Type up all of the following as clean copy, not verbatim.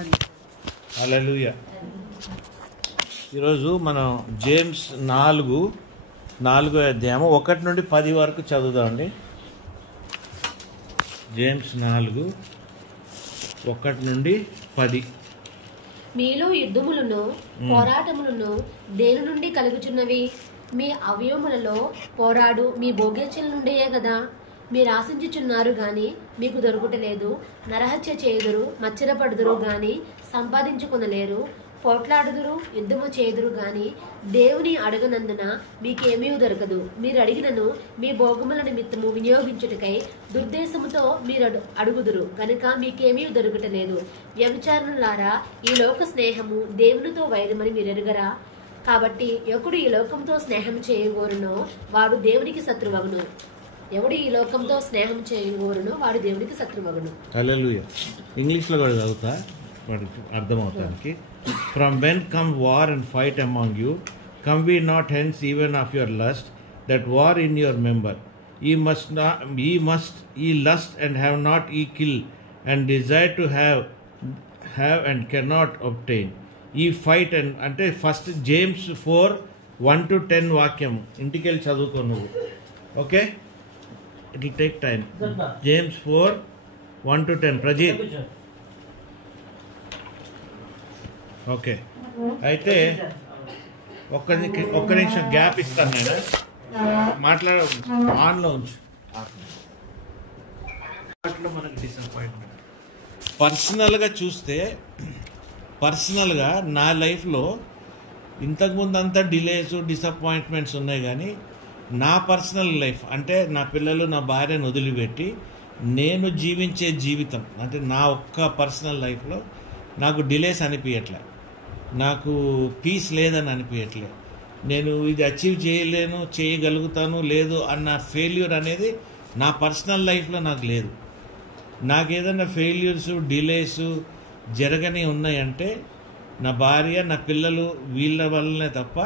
హల్లెలూయా. ఈరోజు మనం జేమ్స్ 4వ అధ్యాయం 1 నుండి 10 వరకు చదువుదామండి. జేమ్స్ 4 1 నుండి 10. మీలో యుద్ధములను పోరాటములను దేని నుండి కలుగుచున్నవి? మీ అవయవములలో పోరాడు మీ భోగేచ్ఛల నుండియే కదా. మీరు ఆశించుచున్నారు గాని మీకు దొరుకుటలేదు. నరహత్య చేయుదురు, మచ్చరపడుదురు గాని సంపాదించుకొనలేరు. పోట్లాడుదురు, యుద్ధము చేయుదురు గాని దేవుని అడగనందున మీకేమీ దొరకదు. మీరు అడిగినను మీ భోగముల నిమిత్తము వినియోగించుటకై దుర్దేశముతో మీరు అడుగుదురు కనుక మీకేమీ దొరుకుటలేదు. వ్యభిచారులారా, ఈ లోక స్నేహము దేవునితో వైరమని మీరు ఎరుగరా? కాబట్టి ఎవడు ఈ లోకంతో స్నేహం చేయగోరునో వాడు దేవునికి శత్రువగును. ఎవడు ఈ లోకంతో స్నేహం చేయగోరునో వాడు దేవునికి శత్రువగును. హల్లెలూయా. ఇంగ్లీష్లో కూడా చదువుతా వాడికి అర్థమవుతానికి. From when come war and fight among you? Come we not hence even of your lust, that war in your member? Ye lust and have not, ye kill, and desire to have and cannot obtain. Ye fight and అంటే first James 4:1-10 వాక్యం ఇంటికి వెళ్ళి చదువుకో నువ్వు. Okay, it will take time. James 4:1-10. Prajeet. Okay, అయితే ఒక్క నిమిషం gap ఇస్తాను నేను. మాట్లాడ ఆన్లో ఉంచు. మనకి డిసప్పాయింట్మెంట్ పర్సనల్గా చూస్తే, పర్సనల్గా నా లైఫ్లో ఇంతకుముందు అంతా డిలేస్ డిసప్పాయింట్మెంట్స్ ఉన్నాయి. కానీ నా పర్సనల్ లైఫ్ అంటే నా పిల్లలు నా భార్యను వదిలిపెట్టి నేను జీవించే జీవితం అంటే నా ఒక్క పర్సనల్ లైఫ్లో నాకు డిలేస్ అనిపించట్లే, నాకు పీస్ లేదని అనిపించట్లే. నేను ఇది అచీవ్ చేయలేను, చేయగలుగుతాను లేదు అన్న ఫెయిల్యూర్ అనేది నా పర్సనల్ లైఫ్లో నాకు లేదు. నాకు ఏదైనా ఫెయిల్యూర్స్ డిలేస్ జరగని ఉన్నాయంటే నా భార్య నా పిల్లలు వీళ్ళ వల్లనే తప్ప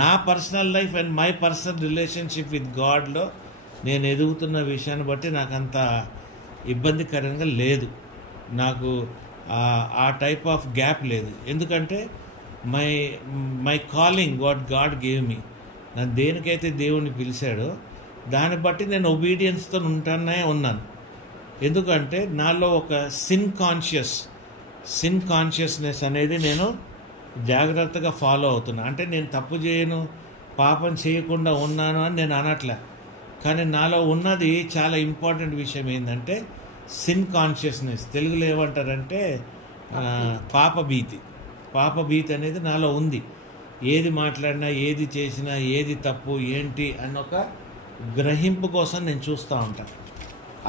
నా personal life and my personal relationship with గాడ్లో నేను ఎదుగుతున్న విషయాన్ని బట్టి నాకు అంత ఇబ్బందికరంగా లేదు. నాకు ఆ టైప్ ఆఫ్ గ్యాప్ లేదు. ఎందుకంటే my calling what God gave me, నన్ను దేనికైతే దేవుని పిలిచాడో దాన్ని బట్టి నేను ఒబీడియన్స్తో ఉన్నాను. ఎందుకంటే నాలో ఒక సిన్ కాన్షియస్నెస్ అనేది నేను జాగ్రత్తగా ఫాలో అవుతున్నా. అంటే నేను తప్పు చేయను, పాపం చేయకుండా ఉన్నాను అని నేను అనట్లే. కానీ నాలో ఉన్నది చాలా ఇంపార్టెంట్ విషయం ఏంటంటే సిన్ కాన్షియస్నెస్. తెలుగులో ఏమంటారంటే పాపభీతి అనేది నాలో ఉంది. ఏది మాట్లాడినా, ఏది చేసినా, ఏది తప్పు ఏంటి అన్న ఒక గ్రహింపు కోసం నేను చూస్తూ ఉంటాను.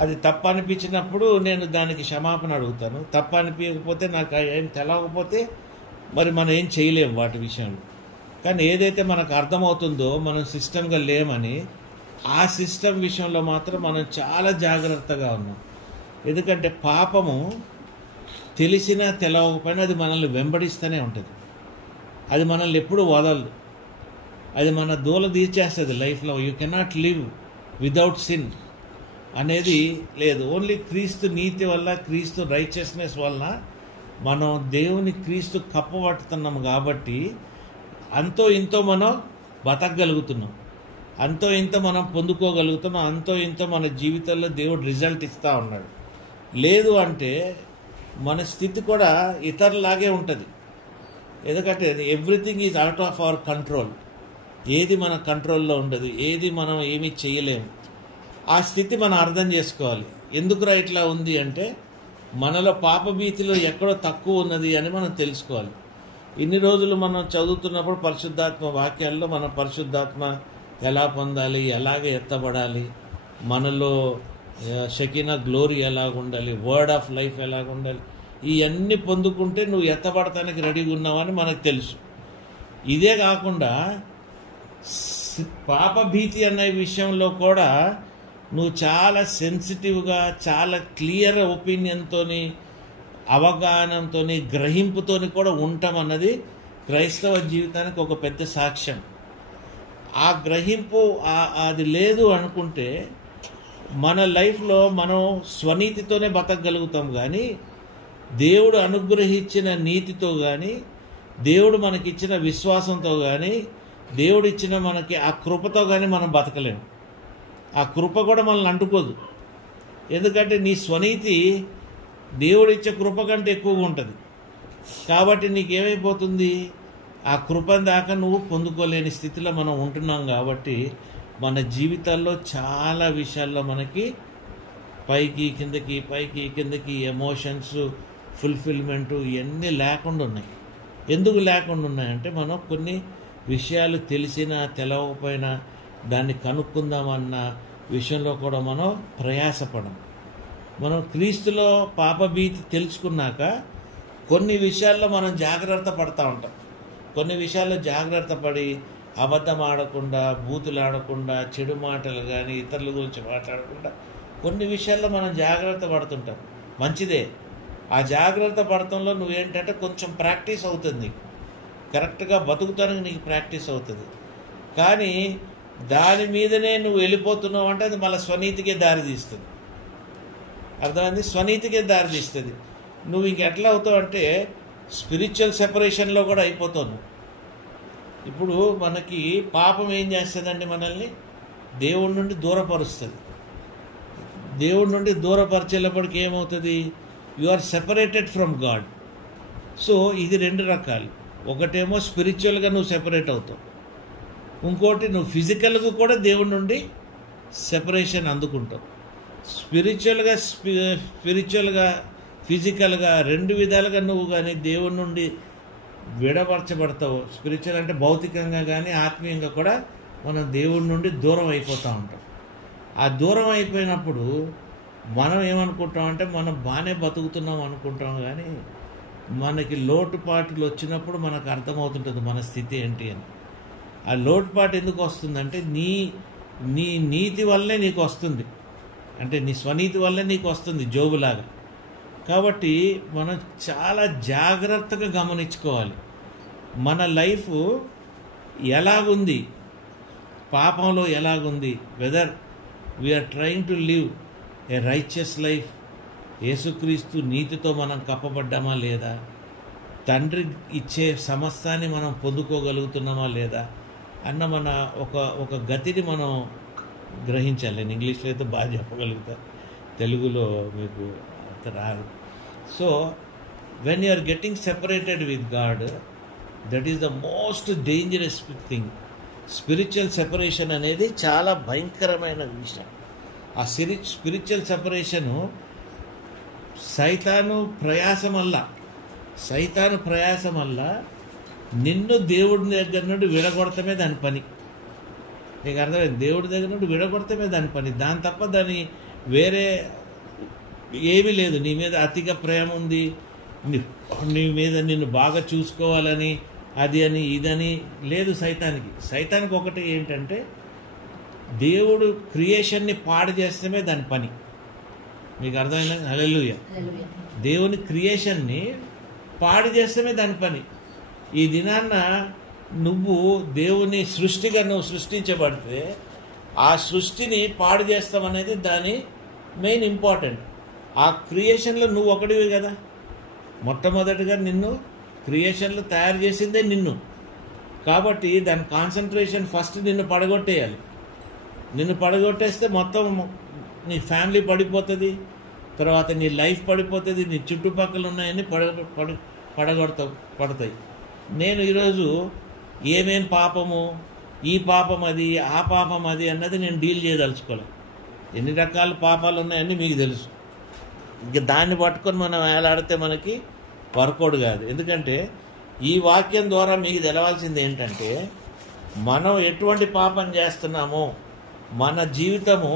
అది తప్పు అనిపించినప్పుడు నేను దానికి క్షమాపణ అడుగుతాను. తప్పు అనిపించకపోతే, నాకు ఏం తెలవకపోతే మరి మనం ఏం చేయలేము వాటి విషయంలో. కానీ ఏదైతే మనకు అర్థమవుతుందో మనం సిస్టమ్గా లేమని, ఆ సిస్టమ్ విషయంలో మాత్రం మనం చాలా జాగ్రత్తగా ఉన్నాం. ఎందుకంటే పాపము తెలిసినా తెలవకపోయినా అది మనల్ని వెంబడిస్తూనే ఉంటుంది. అది మనల్ని ఎప్పుడు వదలదు. అది మన దూల తీర్చేస్తుంది లైఫ్లో. You cannot live without sin అనేది లేదు. ఓన్లీ క్రీస్తు నీతి వల్ల, క్రీస్తు రైచియస్నెస్ వల్ల మనం దేవుని క్రీస్తు కప్పబడుతున్నాం. కాబట్టి అంతో ఇంతో మనం బతకగలుగుతున్నాం, అంతో ఇంతో మనం పొందుకోగలుగుతున్నాం, అంతో ఇంతో మన జీవితంలో దేవుడు రిజల్ట్ ఇస్తూ ఉన్నాడు. లేదు అంటే మన స్థితి కూడా ఇతరులాగే ఉంటుంది. ఎందుకంటే everything is out of our control. ఏది మన కంట్రోల్లో ఉండదు, ఏది మనం ఏమీ చేయలేము. ఆ స్థితి మనం అర్థం చేసుకోవాలి. ఎందుకురా ఇట్లా ఉంది అంటే మనలో పాపభీతిలో ఎక్కడో తక్కువ ఉన్నది అని మనం తెలుసుకోవాలి. ఇన్ని రోజులు మనం చదువుతున్నప్పుడు పరిశుద్ధాత్మ వాక్యాల్లో మనం పరిశుద్ధాత్మ ఎలా పొందాలి, ఎలాగ ఎత్తబడాలి, మనలో షకీనా గ్లోరీ ఎలాగ ఉండాలి, వర్డ్ ఆఫ్ లైఫ్ ఎలాగ ఉండాలి, ఇవన్నీ పొందుకుంటే నువ్వు ఎత్తబడటానికి రెడీగా ఉన్నావని మనకు తెలుసు. ఇదే కాకుండా పాపభీతి అనే విషయంలో కూడా నువ్వు చాలా సెన్సిటివ్గా, చాలా క్లియర్ ఒపీనియన్తో, అవగాహనతో, గ్రహింపుతో కూడా ఉంటామన్నది క్రైస్తవ జీవితానికి ఒక పెద్ద సాక్ష్యం. ఆ గ్రహింపు అది లేదు అనుకుంటే మన లైఫ్లో మనం స్వనీతితోనే బతకగలుగుతాం. కానీ దేవుడు అనుగ్రహించిన నీతితో కానీ, దేవుడు మనకిచ్చిన విశ్వాసంతో కానీ, దేవుడు ఇచ్చిన మనకి ఆ కృపతో కానీ మనం బతకలేము. ఆ కృప కూడా మనల్ని అంటుకోదు. ఎందుకంటే నీ స్వనీతి దేవుడిచ్చే కృప కంటే ఎక్కువగా ఉంటుంది. కాబట్టి నీకేమైపోతుంది, ఆ కృపను దాకా నువ్వు పొందుకోలేని స్థితిలో మనం ఉంటున్నాం. కాబట్టి మన జీవితాల్లో చాలా విషయాల్లో మనకి పైకి కిందకి ఎమోషన్స్, ఫుల్ఫిల్మెంటు ఇవన్నీ లేకుండా ఉన్నాయి. ఎందుకు లేకుండా ఉన్నాయంటే మనం కొన్ని విషయాలు తెలిసినా తెలవకపోయినా దాన్ని కనుక్కుందామన్న విషయంలో కూడా మనం ప్రయాసపడం. మనం క్రీస్తులో పాపభీతి తెలుసుకున్నాక కొన్ని విషయాల్లో మనం జాగ్రత్త పడతా ఉంటాం. కొన్ని విషయాల్లో జాగ్రత్త పడి అబద్ధం ఆడకుండా, బూతులు ఆడకుండా, చెడు మాటలు కానీ ఇతరుల గురించి మాట్లాడకుండా కొన్ని విషయాల్లో మనం జాగ్రత్త పడుతుంటాం. మంచిదే. ఆ జాగ్రత్త పడటంలో నువ్వేంటంటే కొంచెం ప్రాక్టీస్ అవుతుంది. నీకు కరెక్ట్గా బతుకుతానికి నీకు ప్రాక్టీస్ అవుతుంది. కానీ దాని మీదనే నువ్వు వెళ్ళిపోతున్నావు అంటే అది మళ్ళీ స్వనీతికే దారి తీస్తుంది. అర్థమైంది? స్వనీతికే దారి తీస్తుంది. నువ్వు ఇంకెట్లా అవుతావు అంటే స్పిరిచువల్ సెపరేషన్లో కూడా అయిపోతావు నువ్వు. ఇప్పుడు మనకి పాపం ఏం చేస్తుందండి, మనల్ని దేవుడి నుండి దూరపరుస్తుంది. దేవుడి నుండి దూరపరిచేటప్పటికి ఏమవుతుంది, you are separated from God. So ఇది రెండు రకాలు. ఒకటేమో స్పిరిచువల్గా నువ్వు సెపరేట్ అవుతావు, ఇంకోటి నువ్వు ఫిజికల్గా కూడా దేవుడి నుండి సెపరేషన్ అందుకుంటావు. స్పిరిచువల్గా ఫిజికల్గా రెండు విధాలుగా నువ్వు కానీ దేవుడి నుండి విడపరచబడతావు. స్పిరిచువల్ అంటే భౌతికంగా కానీ ఆత్మీయంగా కూడా మనం దేవుడి నుండి దూరం అయిపోతూ ఉంటాం. ఆ దూరం అయిపోయినప్పుడు మనం ఏమనుకుంటామంటే మనం బాగానే బతుకుతున్నాం అనుకుంటాం. కానీ మనకి లోటుపాట్లు వచ్చినప్పుడు మనకు అర్థమవుతుంటుంది మన స్థితి ఏంటి అని. ఆ లోటుపాటు ఎందుకు వస్తుందంటే నీ నీతి వల్లే నీకు వస్తుంది, అంటే నీ స్వనీతి వల్లే నీకు వస్తుంది, జోబులాగా. కాబట్టి మనం చాలా జాగ్రత్తగా గమనించుకోవాలి మన లైఫ్ ఎలాగుంది, పాపంలో ఎలాగుంది, whether we are trying to live a righteous life, యేసుక్రీస్తు నీతితో మనం కప్పబడ్డామా లేదా, తండ్రి ఇచ్చే సమస్తాన్ని మనం పొందుకోగలుగుతున్నామా లేదా అన్న మన ఒక గతిని మనం గ్రహించాలి. నేను ఇంగ్లీష్లో అయితే బాగా చెప్పగలుగుతా, తెలుగులో మీకు అంత రాదు. So when you are getting separated with God, that is the most dangerous thing. Spiritual separation అనేది చాలా భయంకరమైన విషయం. ఆ స్పిరిచువల్ సెపరేషను సైతాను ప్రయాసం వల్ల నిన్ను దేవుడి దగ్గర నుండి విడగొడతమే దాని పని. నీకు అర్థమైంది? దేవుడి దగ్గర నుండి విడగొడతమే దాని పని. దాని తప్ప దాని వేరే ఏమీ లేదు. నీ మీద అతిగా ప్రేమ ఉంది, నీ మీద నిన్ను బాగా చూసుకోవాలని, అది అని ఇదని లేదు సైతానికి ఒకటి ఏంటంటే దేవుడు క్రియేషన్ని పాడు చేస్తమే దాని పని. మీకు అర్థమైందా? హల్లెలూయా. దేవుని క్రియేషన్ని పాడు చేస్తమే దాని పని. ఈ దినాన్న నువ్వు దేవుని సృష్టిగా నువ్వు సృష్టించబడితే ఆ సృష్టిని పాడు చేస్తామనేది దాని మెయిన్ ఇంపార్టెంట్. ఆ క్రియేషన్లో నువ్వు ఒకటివి కదా. మొట్టమొదటిగా నిన్ను క్రియేషన్లో తయారు చేసిందే నిన్ను. కాబట్టి దాని కాన్సన్ట్రేషన్ ఫస్ట్ నిన్ను పడగొట్టేయాలి. నిన్ను పడగొట్టేస్తే మొత్తం నీ ఫ్యామిలీ పడిపోతుంది, తర్వాత నీ లైఫ్ పడిపోతుంది, నీ చుట్టుపక్కల ఉన్నాయని పడతాయి. నేను ఈరోజు ఏమేం పాపము, ఈ పాపం అది, ఆ పాపం అది అన్నది నేను డీల్ చేయదలుచుకోలేదు. ఎన్ని రకాల పాపాలు ఉన్నాయని మీకు తెలుసు. ఇంక దాన్ని పట్టుకొని మనం వేలాడితే మనకి వర్కౌట్ కాదు. ఎందుకంటే ఈ వాక్యం ద్వారా మీకు తెలవాల్సింది ఏంటంటే మనం ఎటువంటి పాపం చేస్తున్నామో, మన జీవితము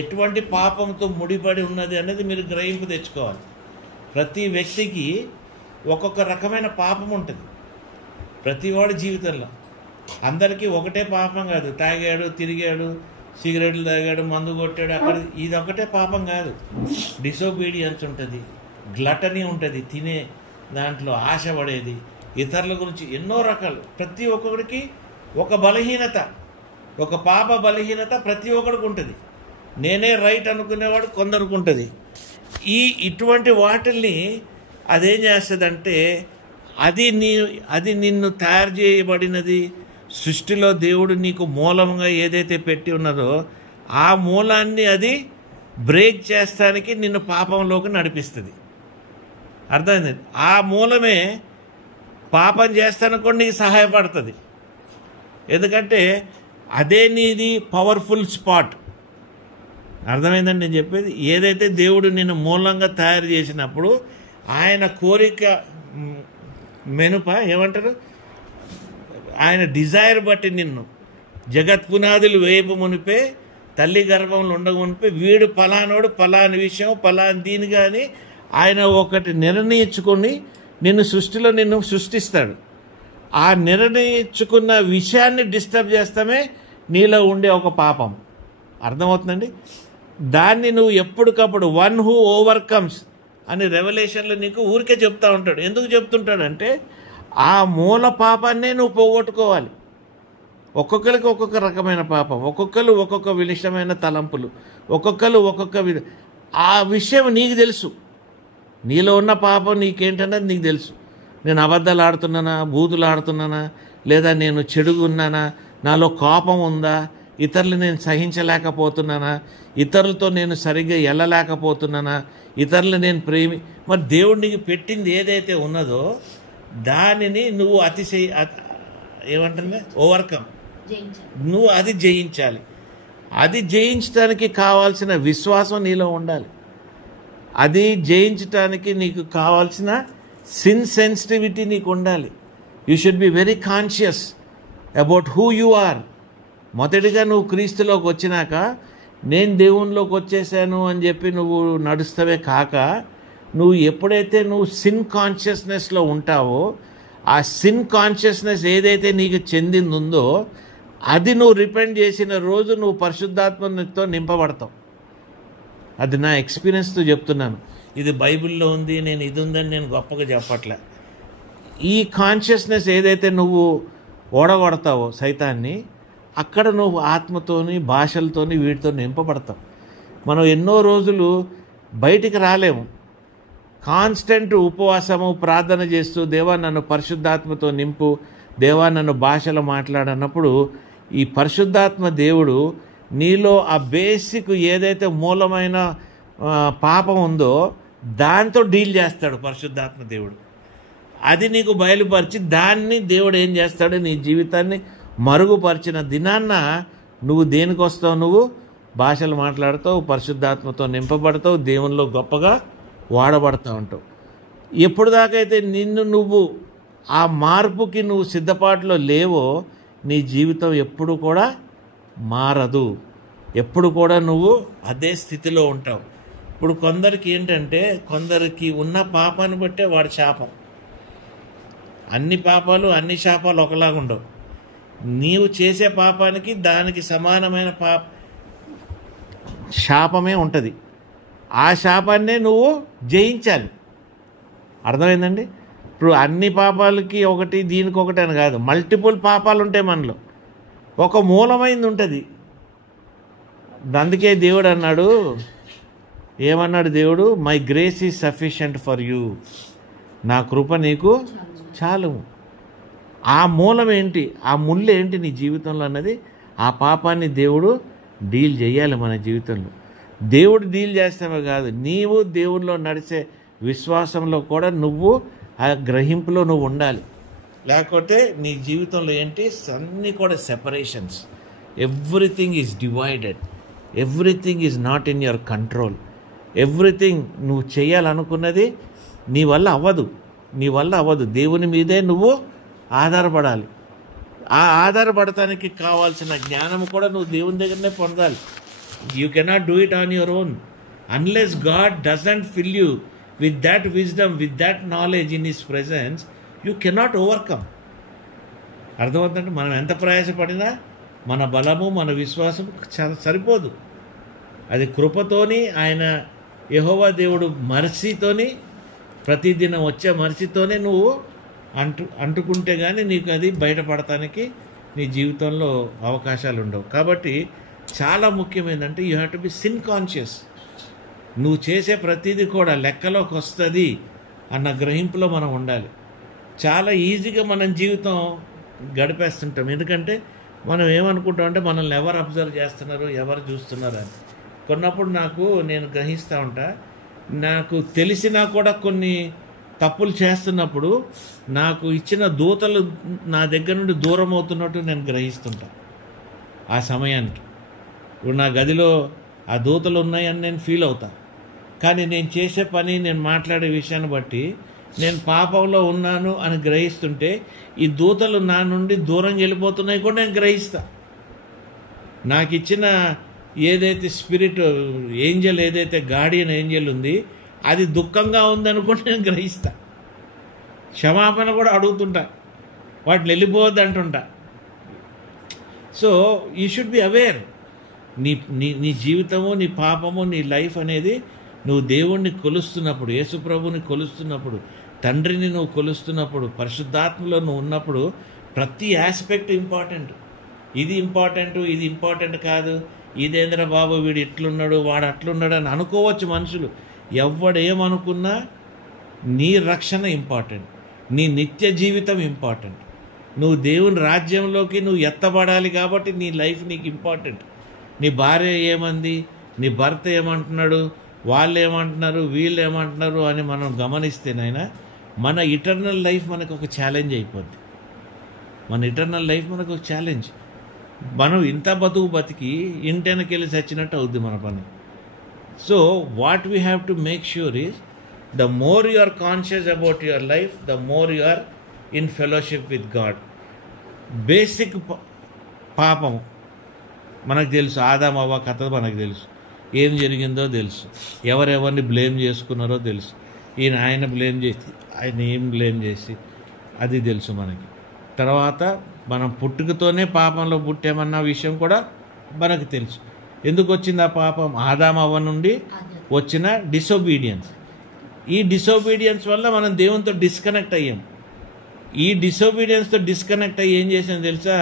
ఎటువంటి పాపంతో ముడిపడి ఉన్నది అనేది మీరు గ్రహింపు తెచ్చుకోవాలి. ప్రతి వ్యక్తికి ఒక్కొక్క రకమైన పాపం ఉంటుంది ప్రతివాడి జీవితంలో. అందరికీ ఒకటే పాపం కాదు. తాగాడు, తిరిగాడు, సిగరెట్లు తాగాడు, మందు కొట్టాడు, అక్కడ ఇది ఒకటే పాపం కాదు. డిసోబీడియన్స్ ఉంటుంది, గ్లటనీ ఉంటుంది, తినే దాంట్లో ఆశ పడేది, ఇతరుల గురించి ఎన్నో రకాలు. ప్రతి ఒక్కరికి ఒక బలహీనత, ఒక పాప బలహీనత ప్రతి ఒక్కడికి ఉంటుంది. నేనే రైట్ అనుకునేవాడు కొందరికి ఉంటుంది. ఇటువంటి వాటిల్ని అదేం చేస్తుందంటే అది నిన్ను తయారు చేయబడినది సృష్టిలో దేవుడు నీకు మూలంగా ఏదైతే పెట్టి ఉన్నదో ఆ మూలాన్ని అది బ్రేక్ చేస్తానికి నిన్ను పాపంలోకి నడిపిస్తుంది. అర్థమైంది? ఆ మూలమే పాపం చేస్తానుకోండి నీకు సహాయపడుతుంది. ఎందుకంటే అదే నీది పవర్ఫుల్ స్పాట్. అర్థమైందండి నేను చెప్పేది? ఏదైతే దేవుడు నిన్ను మూలంగా తయారు చేసినప్పుడు ఆయన కోరిక మెనుప ఏమంటారు, ఆయన డిజైర్ బట్టి నిన్ను జగత్ పునాదులు వేయపు మునిపే, తల్లి గర్భంలో ఉండక మునిపే వీడు ఫలానోడు ఫలాని విషయం ఫలాని దీని కానీ ఆయన ఒకటి నిర్ణయించుకొని నిన్ను సృష్టిస్తాడు. ఆ నిర్ణయించుకున్న విషయాన్ని డిస్టర్బ్ చేస్తామే నీలో ఉండే ఒక పాపం. అర్థమవుతుందండి? దాన్ని నువ్వు ఎప్పటికప్పుడు వన్ హూ ఓవర్కమ్స్ అని రెవల్యూషన్లో నీకు ఊరికే చెప్తా ఉంటాడు. ఎందుకు చెప్తుంటాడంటే ఆ మూల పాపాన్నే నువ్వు పోగొట్టుకోవాలి. ఒక్కొక్కరికి ఒక్కొక్క రకమైన పాపం, ఒక్కొక్కరు ఒక్కొక్క విషమైన తలంపులు, ఒక్కొక్కరు ఒక్కొక్క ఆ విషయం నీకు తెలుసు. నీలో ఉన్న పాపం నీకేంటన్నది నీకు తెలుసు. నేను అబద్ధాలు ఆడుతున్నానా, బూతులు ఆడుతున్నానా, లేదా నేను చెడుగున్నానా, నాలో కోపం ఉందా, ఇతరులు నేను సహించలేకపోతున్నానా, ఇతరులతో నేను సరిగ్గా వెళ్ళలేకపోతున్నానా, ఇతరులు నేను మరి దేవుడు నీకు పెట్టింది ఏదైతే ఉన్నదో దానిని నువ్వు ఏమంటుంది ఓవర్కమ్, నువ్వు అది జయించాలి. అది జయించడానికి కావాల్సిన విశ్వాసం నీలో ఉండాలి. అది జయించడానికి నీకు కావాల్సిన సిన్ సెన్సిటివిటీ నీకు ఉండాలి. You should be very conscious about who you are. మొదటిగా నువ్వు క్రీస్తులోకి వచ్చినాక నేను దేవునిలోకి వచ్చేసాను అని చెప్పి నువ్వు నడుస్తావే కాక, నువ్వు ఎప్పుడైతే నువ్వు సిన్ కాన్షియస్నెస్లో ఉంటావో ఆ సిన్ కాన్షియస్నెస్ ఏదైతే నీకు చెందిందో అది నువ్వు రిపెంట్ చేసిన రోజు నువ్వు పరిశుద్ధాత్మతో నింపబడతావు. అది నా ఎక్స్పీరియన్స్తో చెప్తున్నాను. ఇది బైబిల్లో ఉంది, నేను ఇది ఉందని నేను గొప్పగా చెప్పట్లే. ఈ కాన్షియస్నెస్ ఏదైతే నువ్వు ఓడగొడతావో సైతాన్ని, అక్కడ నువ్వు ఆత్మతోని భాషలతోని వీటితో నింపబడతావు. మనం ఎన్నో రోజులు బయటికి రాలేము. కాన్స్టెంట్ ఉపవాసము ప్రార్థన చేస్తూ దేవా నన్ను పరిశుద్ధాత్మతో నింపు, దేవా నన్ను భాషలో మాట్లాడన్నప్పుడు ఈ పరిశుద్ధాత్మ దేవుడు నీలో ఆ బేసిక్ ఏదైతే మూలమైన పాపం ఉందో దాంతో డీల్ చేస్తాడు పరిశుద్ధాత్మ దేవుడు. అది నీకు బయలుపరిచి దాన్ని దేవుడు ఏం చేస్తాడు, నీ జీవితాన్ని మరుగుపరిచిన దినాన్న నువ్వు దేనికి వస్తావు, నువ్వు భాషలు మాట్లాడతావు, పరిశుద్ధాత్మతో నింపబడతావు, దేవునిలో గొప్పగా వాడబడతా ఉంటావు. ఎప్పుడు దాకైతే నువ్వు ఆ మార్పుకి నువ్వు సిద్ధపాటులో లేవో నీ జీవితం ఎప్పుడు కూడా మారదు. ఎప్పుడు కూడా నువ్వు అదే స్థితిలో ఉంటావు. ఇప్పుడు కొందరికి ఏంటంటే, కొందరికి ఉన్న పాపాన్ని బట్టే వాడి శాపం. అన్ని పాపాలు అన్ని శాపాలు ఒకలాగా ఉండవు. నీవు చేసే పాపానికి దానికి సమానమైన శాపమే ఉంటుంది. ఆ శాపాన్నే నువ్వు జయించాలి. అర్థమైందండి? ఇప్పుడు అన్ని పాపాలకి ఒకటి దీనికి ఒకటి అని కాదు, మల్టిపుల్ పాపాలు ఉంటాయి మనలో. ఒక మూలమైంది ఉంటుంది. అందుకే దేవుడు అన్నాడు, ఏమన్నాడు దేవుడు, my grace is sufficient for you, నా కృప నీకు చాలు. ఆ మూలం ఏంటి, ఆ ముళ్ళు ఏంటి నీ జీవితంలో అన్నది, ఆ పాపాన్ని దేవుడు డీల్ చేయాలి మన జీవితంలో. దేవుడు డీల్ చేస్తామే కాదు, నీవు దేవుడిలో నడిచే విశ్వాసంలో కూడా నువ్వు ఆ గ్రహింపులో నువ్వు ఉండాలి. లేకపోతే నీ జీవితంలో ఏంటి, అన్నీ కూడా separations. Everything is divided, everything is not in your control. Everything నువ్వు చేయాలనుకున్నది నీ వల్ల అవ్వదు. దేవుని మీదే నువ్వు ఆధారపడాలి. ఆ ఆధారపడటానికి కావాల్సిన జ్ఞానం కూడా నువ్వు దేవుని దగ్గరనే పొందాలి. You cannot do it on your own unless God doesn't fill you with that wisdom, with that knowledge in his presence. You cannot overcome. అర్థమవుతుందంటే మనం ఎంత ప్రయాసపడినా మన బలము మన విశ్వాసం సరిపోదు. అది కృపతోని, ఆయన యెహోవా దేవుడు మర్సీతోని, ప్రతిదినం వచ్చే మర్సీతోనే నువ్వు అంటుకుంటే కానీ నీకు అది బయటపడటానికి నీ జీవితంలో అవకాశాలు ఉండవు. కాబట్టి చాలా ముఖ్యమైనదంటే you have to be sin conscious. నువ్వు చేసే ప్రతిదీ కూడా లెక్కలోకి వస్తుంది అన్న గ్రహింపులో మనం ఉండాలి. చాలా ఈజీగా మనం జీవితం గడిపేస్తుంటాం. ఎందుకంటే మనం ఏమనుకుంటాం అంటే మనల్ని ఎవరు అబ్జర్వ్ చేస్తున్నారు, ఎవరు చూస్తున్నారు అని. కొన్నప్పుడు నేను గ్రహిస్తూ ఉంటా, నాకు తెలిసినా కూడా కొన్ని తప్పులు చేస్తున్నప్పుడు నాకు ఇచ్చిన దూతలు నా దగ్గర నుండి దూరం అవుతున్నట్టు నేను గ్రహిస్తుంటా. ఆ సమయానికి ఇప్పుడు నా గదిలో ఆ దూతలు ఉన్నాయని నేను ఫీల్ అవుతా. కానీ నేను చేసే పని, నేను మాట్లాడే విషయాన్ని బట్టి నేను పాపంలో ఉన్నాను అని గ్రహిస్తుంటే ఈ దూతలు నా నుండి దూరం వెళ్ళిపోతున్నాయి కూడా నేను గ్రహిస్తా. నాకు ఇచ్చిన ఏదైతే స్పిరిట్ ఏంజల్, ఏదైతే గార్డియన్ ఏంజల్ ఉంది, అది దుఃఖంగా ఉందనుకుంటే నేను గ్రహిస్తా. క్షమాపణ కూడా అడుగుతుంటా, వాటిని వెళ్ళిపోవద్దు అంటుంటా. So you should be aware. నీ జీవితము, నీ పాపము, నీ లైఫ్ అనేది నువ్వు దేవుణ్ణి కొలుస్తున్నప్పుడు, యేసుప్రభుని కొలుస్తున్నప్పుడు, తండ్రిని నువ్వు కొలుస్తున్నప్పుడు, పరిశుద్ధాత్మలో నువ్వు ఉన్నప్పుడు ప్రతి ఆస్పెక్ట్ ఇంపార్టెంట్. ఇది ఇంపార్టెంట్ కాదు, ఇదేంద్ర బాబు వీడు ఇట్లున్నాడు, వాడు అట్లున్నాడు అని అనుకోవచ్చు మనుషులు. ఎవడేమనుకున్నా నీ రక్షణ ఇంపార్టెంట్, నీ నిత్య జీవితం ఇంపార్టెంట్. నువ్వు దేవుని రాజ్యంలోకి నువ్వు ఎత్తబడాలి కాబట్టి నీ లైఫ్ నీకు ఇంపార్టెంట్. నీ భార్య ఏమంది, నీ భర్త ఏమంటున్నాడు, వాళ్ళు ఏమంటున్నారు, వీళ్ళు ఏమంటున్నారు అని మనం గమనిస్తేనైనా మన ఇటర్నల్ లైఫ్ మనకు ఒక ఛాలెంజ్ అయిపోద్ది. మన ఇటర్నల్ లైఫ్ మనకు ఒక ఛాలెంజ్. మనం ఇంత బతికి ఇంటెనకెళ్ళి చచ్చినట్టు అవుద్ది మన పని. So what we have to make sure is the more you are conscious about your life, the more you are in fellowship with God. Basic పాపం మనకు తెలుసు, ఆదాము అవ్వ కథ మనకు తెలుసు, ఏం జరిగిందో తెలుసు, ఎవరెవరిని బ్లేమ్ చేసుకున్నారో తెలుసు, ఆయన బ్లేమ్ చేసి ఆయన ఏం బ్లేమ్ చేసి అది తెలుసు మనకి. తర్వాత మనం పుట్టుకతోనే పాపంలో పుట్టామన్న విషయం కూడా మనకు తెలుసు. ఎందుకు వచ్చింది ఆ పాపం? ఆదాము అవ్వ నుండి వచ్చిన డిసొబీడియన్స్. ఈ డిసొబీడియన్స్ వల్ల మనం దేవునితో డిస్కనెక్ట్ అయ్యాం. ఈ డిసొబీడియన్స్తో డిస్కనెక్ట్ అయ్యి ఏం చేసాం తెలుసా?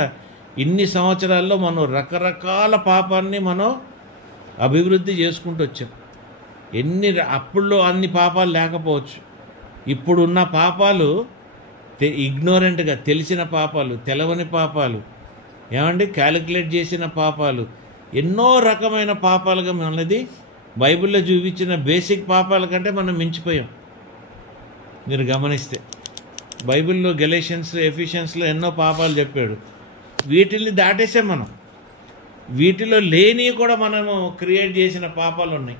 ఇన్ని సంవత్సరాల్లో మనం రకరకాల పాపాన్ని మనం అభివృద్ధి చేసుకుంటూ వచ్చాం. అప్పుడులో అన్ని పాపాలు లేకపోవచ్చు, ఇప్పుడున్న పాపాలు ఇగ్నోరెంట్గా తెలిసిన పాపాలు, తెలవని పాపాలు, క్యాలిక్యులేట్ చేసిన పాపాలు, ఎన్నో రకమైన పాపాలుగా మనది బైబిల్లో చూపించిన బేసిక్ పాపాల కంటే మనం మించిపోయాం. మీరు గమనిస్తే బైబిల్లో గెలేషియన్స్, ఎఫిషియన్స్లో ఎన్నో పాపాలు చెప్పాడు. వీటిని దాటేసాం మనం. వీటిలో లేని కూడా మనము క్రియేట్ చేసిన పాపాలు ఉన్నాయి.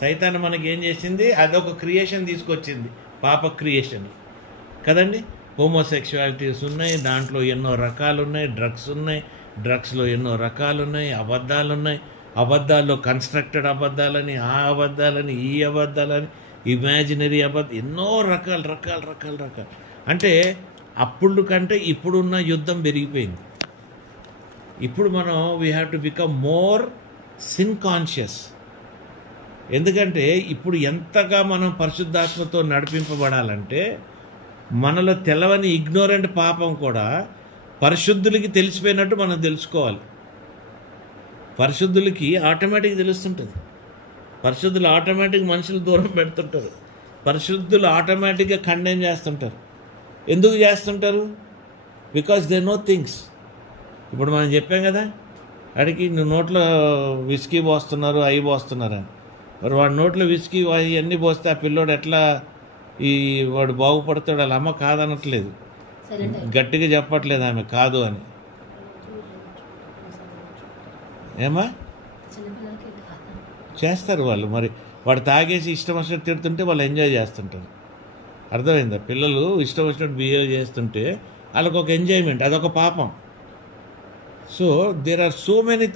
సైతాన్ మనకి ఏం చేసింది? అదొక క్రియేషన్ తీసుకొచ్చింది, పాప క్రియేషన్ కదండి. హోమోసెక్షువాలిటీస్ ఉన్నాయి, దాంట్లో ఎన్నో రకాలు ఉన్నాయి. డ్రగ్స్ ఉన్నాయి, డ్రగ్స్లో ఎన్నో రకాలు ఉన్నాయి. అబద్ధాలు ఉన్నాయి, అబద్ధాల్లో కన్స్ట్రక్టెడ్ అబద్ధాలని, ఆ అబద్ధాలని, ఈ అబద్ధాలని, ఇమాజినరీ అబద్ధాలు, ఎన్నో రకాలు. అంటే అప్పుడు కంటే ఇప్పుడున్న యుద్ధం పెరిగిపోయింది. ఇప్పుడు మనం we have to become more sin conscious. ఎందుకంటే ఇప్పుడు ఎంతగా మనం పరిశుద్ధాత్మతో నడిపింపబడాలంటే మనలో తెలవని ఇగ్నోరెంట్ పాపం కూడా పరిశుద్ధులకి తెలిసిపోయినట్టు మనం తెలుసుకోవాలి. పరిశుద్ధులకి ఆటోమేటిక్ తెలుస్తుంటుంది. పరిశుద్ధులు ఆటోమేటిక్ మనుషులు దూరం పెడుతుంటారు. పరిశుద్ధులు ఆటోమేటిక్గా కండెమ్ చేస్తుంటారు. ఎందుకు చేస్తుంటారు? Because they know things. ఇప్పుడు మనం చెప్పాం కదా, అడిగి నువ్వు నోట్లో విస్కీ పోస్తున్నారు, అవి పోస్తున్నారని. మరి వాడు నోట్లో విస్కీ అన్నీ పోస్తే ఆ పిల్లోడు ఎట్లా వాడు బాగుపడతాడు? వాళ్ళ అమ్మ కాదనట్లేదు, గట్టిగా చెప్పట్లేదు ఆమె కాదు అని. ఏమా చేస్తారు వాళ్ళు. మరి వాడు తాగేసి ఇష్టం వచ్చినట్టు తిడుతుంటే వాళ్ళు ఎంజాయ్ చేస్తుంటారు. అర్థమైందా? పిల్లలు ఇష్టం వచ్చినట్టు బిహేవ్ చేస్తుంటే వాళ్ళకు ఒక ఎంజాయ్మెంట్, అదొక పాపం. So there are so many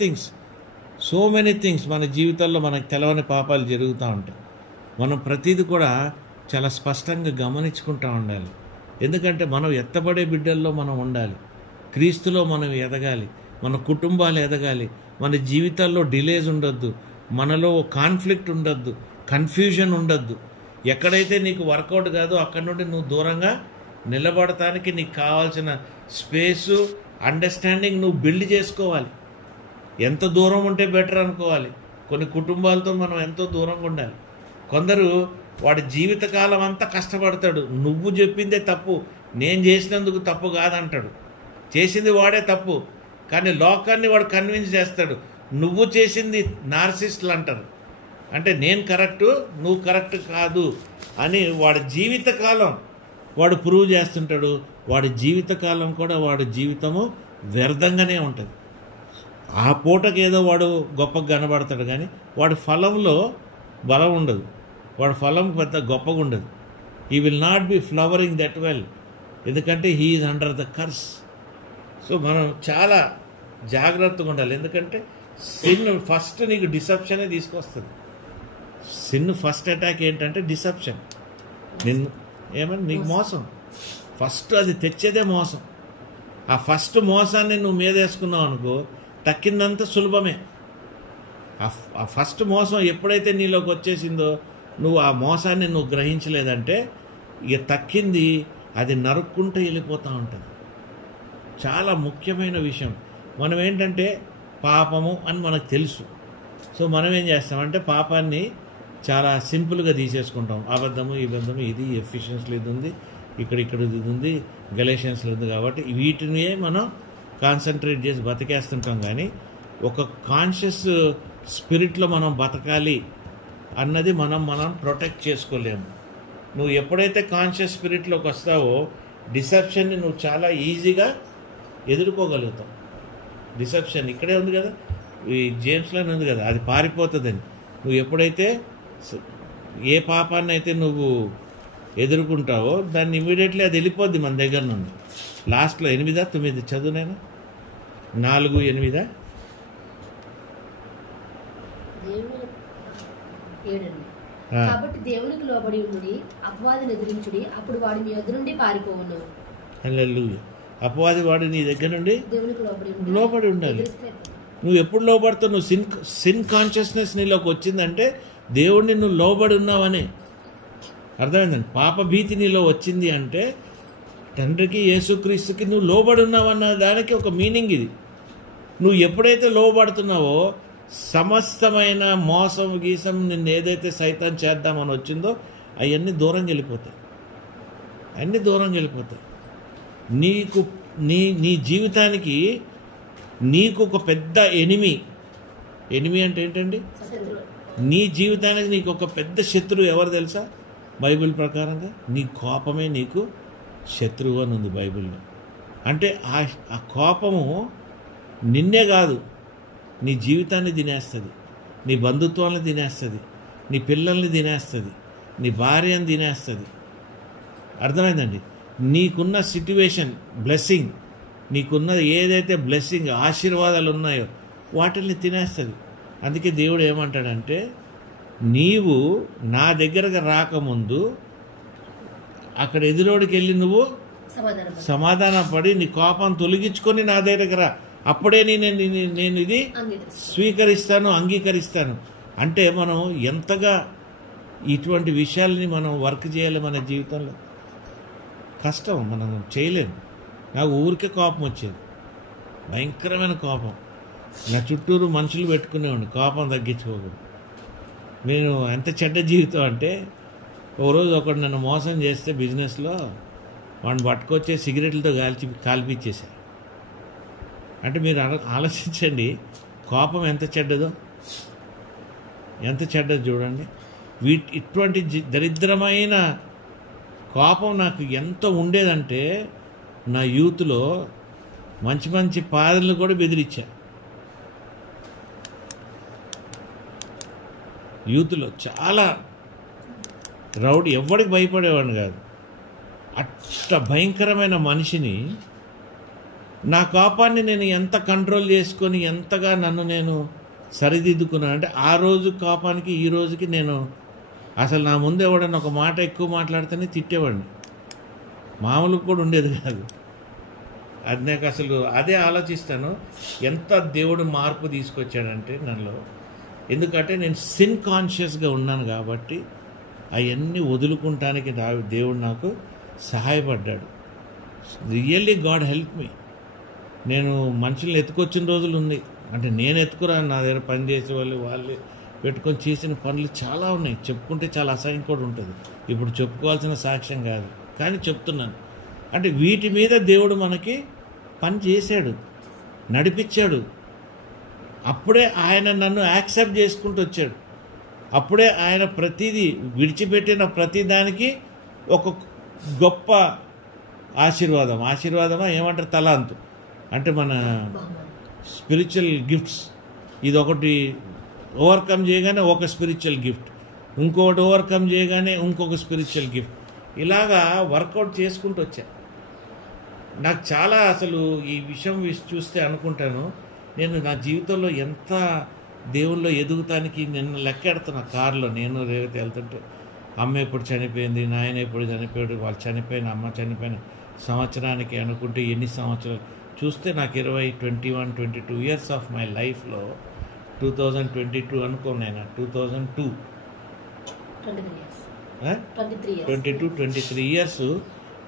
things మన జీవితంలో మనకు తెలవని పాపాలు జరుగుతూ ఉంటాయి. మనం ప్రతిదీ కూడా చాలా స్పష్టంగా గమనించుకుంటూ ఉండాలి. ఎందుకంటే మనం ఎత్తబడే బిడ్డల్లో మనం ఉండాలి. క్రీస్తులో మనం ఎదగాలి, మన కుటుంబాలు ఎదగాలి, మన జీవితాల్లో డిలేస్ ఉండొద్దు, మనలో కాన్ఫ్లిక్ట్ ఉండొద్దు, కన్ఫ్యూజన్ ఉండొద్దు. ఎక్కడైతే నీకు వర్కౌట్ కాదో అక్కడి నుండి నువ్వు దూరంగా నిలబడటానికి నీకు కావాల్సిన స్పేసు, అండర్స్టాండింగ్ నువ్వు బిల్డ్ చేసుకోవాలి. ఎంత దూరం ఉంటే బెటర్ అనుకోవాలి. కొన్ని కుటుంబాలతో మనం ఎంతో దూరంగా ఉండాలి. కొందరు వాడి జీవితకాలం అంతా కష్టపడతాడు. నువ్వు చెప్పిందే తప్పు, నేను చేసినందుకు తప్పు కాదంటాడు. చేసింది వాడే తప్పు, కానీ లోకాన్ని వాడు కన్విన్స్ చేస్తాడు. నువ్వు చేసింది నార్సిస్టులు అంటారు, అంటే నేను కరెక్టు నువ్వు కరెక్ట్ కాదు అని వాడి జీవితకాలం వాడు ప్రూవ్ చేస్తుంటాడు. వాడి జీవితకాలం కూడా వాడి జీవితము వ్యర్థంగానే ఉంటుంది. ఆ పూటకి ఏదో వాడు గొప్పగా కనబడతాడు, కానీ వాడి ఫలంలో బలం ఉండదు, వాడి ఫలం పెద్ద గొప్పగా ఉండదు. He will not be flowering that well, ఎందుకంటే he is under the curse. So మనం చాలా జాగ్రత్తగా ఉండాలి, ఎందుకంటే సిన్ ఫస్ట్ నీకు డిసెప్షనే తీసుకొస్తుంది. సిన్ ఫస్ట్ అటాక్ ఏంటంటే డిసెప్షన్. నిన్ను ఏమని నీకు మోసం, ఫస్ట్ అది తెచ్చేదే మోసం. ఆ ఫస్ట్ మోసాన్ని నువ్వు మీద వేసుకున్నావు అనుకో, తక్కిందంతా సులభమే. ఆ ఫస్ట్ మోసం ఎప్పుడైతే నీలోకి వచ్చేసిందో, నువ్వు ఆ మోసాన్ని నువ్వు గ్రహించలేదంటే ఇక తక్కింది అది నరుక్కుంటూ వెళ్ళిపోతూ ఉంటుంది. చాలా ముఖ్యమైన విషయం. మనం ఏంటంటే పాపము అని మనకు తెలుసు. సో మనం ఏం చేస్తామంటే పాపాన్ని చాలా సింపుల్గా తీసేసుకుంటాం. అబద్ధము, ఈ బద్ధము, ఇది ఎఫిషియన్స్లో ఇది ఉంది, ఇక్కడ ఇది ఉంది, గలేషియన్స్లో ఉంది, కాబట్టి వీటిని మనం కాన్సన్ట్రేట్ చేసి బతికేస్తుంటాం. కానీ ఒక కాన్షియస్ స్పిరిట్లో మనం బతకాలి అన్నది మనం ప్రొటెక్ట్ చేసుకోలేము. నువ్వు ఎప్పుడైతే కాన్షియస్ స్పిరిట్లోకి వస్తావో డిసెప్షన్ని నువ్వు చాలా ఈజీగా ఎదుర్కోగలుగుతావు. డిసెప్షన్ ఇక్కడే ఉంది కదా, ఈ జేమ్స్లోనే ఉంది కదా, అది పారిపోతుందని. నువ్వు ఎప్పుడైతే ఏ పాపాన్ని అయితే నువ్వు ఎదుర్కొంటావో దాన్ని ఇమీడియట్లీ అది వెళ్ళిపోద్ది మన దగ్గర నుండి. లాస్ట్లో 8, 9 చదువు నేను 4, 8 కాబట్టి దేవునికి లోబడి ఉండి అపవాదిని ఎదిరించుడి, అప్పుడు వాడు మీ వద్ద నుండి పారిపోవును. హల్లెలూయా. అపవాది వాడు నీ దగ్గర నుండి దేవునికి లోబడి ఉండాలి. నువ్వు ఎప్పుడు లోబడతావు? నువ్వు సిన్ కాన్షియస్నెస్ నీలోకి వచ్చిందంటే దేవుడిని నువ్వు లోబడి ఉన్నావని అర్థమైందండి. పాప భీతి నీలో వచ్చింది అంటే తండ్రికి యేసుక్రీస్తుకి నువ్వు లోబడి ఉన్నావన్న దానికి ఒక మీనింగ్ ఇది. నువ్వు ఎప్పుడైతే లోబడుతున్నావో సమస్తమైన మోసం గీసం నిన్ను ఏదైతే సైతాన్ చేద్దామని వచ్చిందో అవన్నీ దూరంగా వెళ్ళిపోతాయి, అన్నీ దూరంగా వెళ్ళిపోతాయి. నీకు నీ జీవితానికి నీకు ఒక పెద్ద ఎనిమి అంటే ఏంటండి? నీ జీవితానికి నీకు ఒక పెద్ద శత్రువు ఎవరు తెలుసా? బైబిల్ ప్రకారంగా నీ కోపమే నీకు శత్రువు అని ఉంది బైబిల్లో. అంటే ఆ కోపము నిన్నే కాదు, నీ జీవితాన్ని తినేస్తుంది, నీ బంధుత్వాన్ని తినేస్తుంది, నీ పిల్లల్ని తినేస్తుంది, నీ భార్యను తినేస్తుంది. అర్థమైందండి? నీకున్న సిట్యువేషన్ బ్లెస్సింగ్, నీకున్న ఏదైతే బ్లెస్సింగ్ ఆశీర్వాదాలు ఉన్నాయో వాటిని తినేస్తుంది. అందుకే దేవుడు ఏమంటాడంటే, నీవు నా దగ్గరకు రాకముందు అక్కడ ఎదురోడికి వెళ్ళి నువ్వు సమాధానం పడి నీ కోపం తొలగించుకొని నా దగ్గరకు రా, అప్పుడే నేను ఇది స్వీకరిస్తాను, అంగీకరిస్తాను. అంటే మనం ఎంతగా ఇటువంటి విషయాల్ని మనం వర్క్ చేయాలి మన జీవితంలో. కష్టం, మనం చేయలేము. నాకు ఊరికే కోపం వచ్చేది, భయంకరమైన కోపం. నా చుట్టూరు మనుషులు పెట్టుకునేవాడిని కోపం తగ్గించుకోకూడదు. నేను ఎంత చెడ్డ జీవితం అంటే, ఓ రోజు ఒకడు నన్ను మోసం చేస్తే బిజినెస్లో వాడిని పట్టుకొచ్చే సిగరెట్లతో కాల్పించేశారు. అంటే మీరు ఆలోచించండి, కోపం ఎంత చెడ్డదో, ఎంత చెడ్డదో చూడండి. ఇటువంటి దరిద్రమైన కోపం నాకు ఎంత ఉండేదంటే, నా యూత్లో మంచి మంచి పాదలను కూడా బెదిరించా. యూత్లో చాలా రౌడీ, ఎవరికి భయపడేవాడిని కాదు. అట్ట భయంకరమైన మనిషిని, నా కోపాన్ని నేను ఎంత కంట్రోల్ చేసుకొని ఎంతగా నన్ను నేను సరిదిద్దుకున్నాను అంటే, ఆ రోజు కోపానికి ఈ రోజుకి నేను అసలు నా ముందు ఎవడన్నా ఒక మాట ఎక్కువ మాట్లాడితేనే తిట్టేవాడిని, మామూలుగా కూడా ఉండేది కాదు. అది నాకు అసలు అదే ఆలోచిస్తాను, ఎంత దేవుడు మార్పు తీసుకొచ్చాడంటే నన్ను. ఎందుకంటే నేను సిన్ కాన్షియస్గా ఉన్నాను కాబట్టి అవన్నీ వదులుకుంటానికి దేవుడు నాకు సహాయపడ్డాడు. Really God help me. నేను మనుషుల్ని ఎత్తుకొచ్చిన రోజులు ఉంది, అంటే నేను ఎత్తుకురాను, నా దగ్గర పనిచేసే వాళ్ళు పెట్టుకొని చేసిన పనులు చాలా ఉన్నాయి. చెప్పుకుంటే చాలా అసహ్యం కూడా ఉంటుంది. ఇప్పుడు చెప్పుకోవాల్సిన సాక్ష్యం కాదు, కానీ చెప్తున్నాను. అంటే వీటి మీద దేవుడు మనకి పని చేశాడు, నడిపించాడు. అప్పుడే ఆయన నన్ను యాక్సెప్ట్ చేసుకుంటూ వచ్చాడు. అప్పుడే ఆయన ప్రతిదీ విడిచిపెట్టిన ప్రతి దానికి ఒక గొప్ప ఆశీర్వాదమా ఏమంటారు, తలాంతు అంటే మన స్పిరిచువల్ గిఫ్ట్స్. ఇది ఒకటి ఓవర్కమ్ చేయగానే ఒక స్పిరిచువల్ గిఫ్ట్, ఇంకొకటి ఓవర్కమ్ చేయగానే ఇంకొక స్పిరిచువల్ గిఫ్ట్, ఇలాగా వర్కౌట్ చేసుకుంటూ వచ్చా. నాకు చాలా అసలు ఈ విషయం చూస్తే అనుకుంటాను, నేను నా జీవితంలో ఎంత దేవుల్లో ఎదుగుతానికి నిన్న లెక్కెడుతున్నా. కారులో నేను రేవతి వెళ్తుంటే అమ్మ ఎప్పుడు చనిపోయింది, నాయన ఎప్పుడు చనిపోయాడు, వాళ్ళు చనిపోయిన అమ్మ చనిపోయిన సంవత్సరానికి అనుకుంటే ఎన్ని సంవత్సరాలు చూస్తే నాకు 21, 22 ఇయర్స్ ఆఫ్ మై లైఫ్లో 2022 అనుకోనైనా 2002 23 ఇయర్స్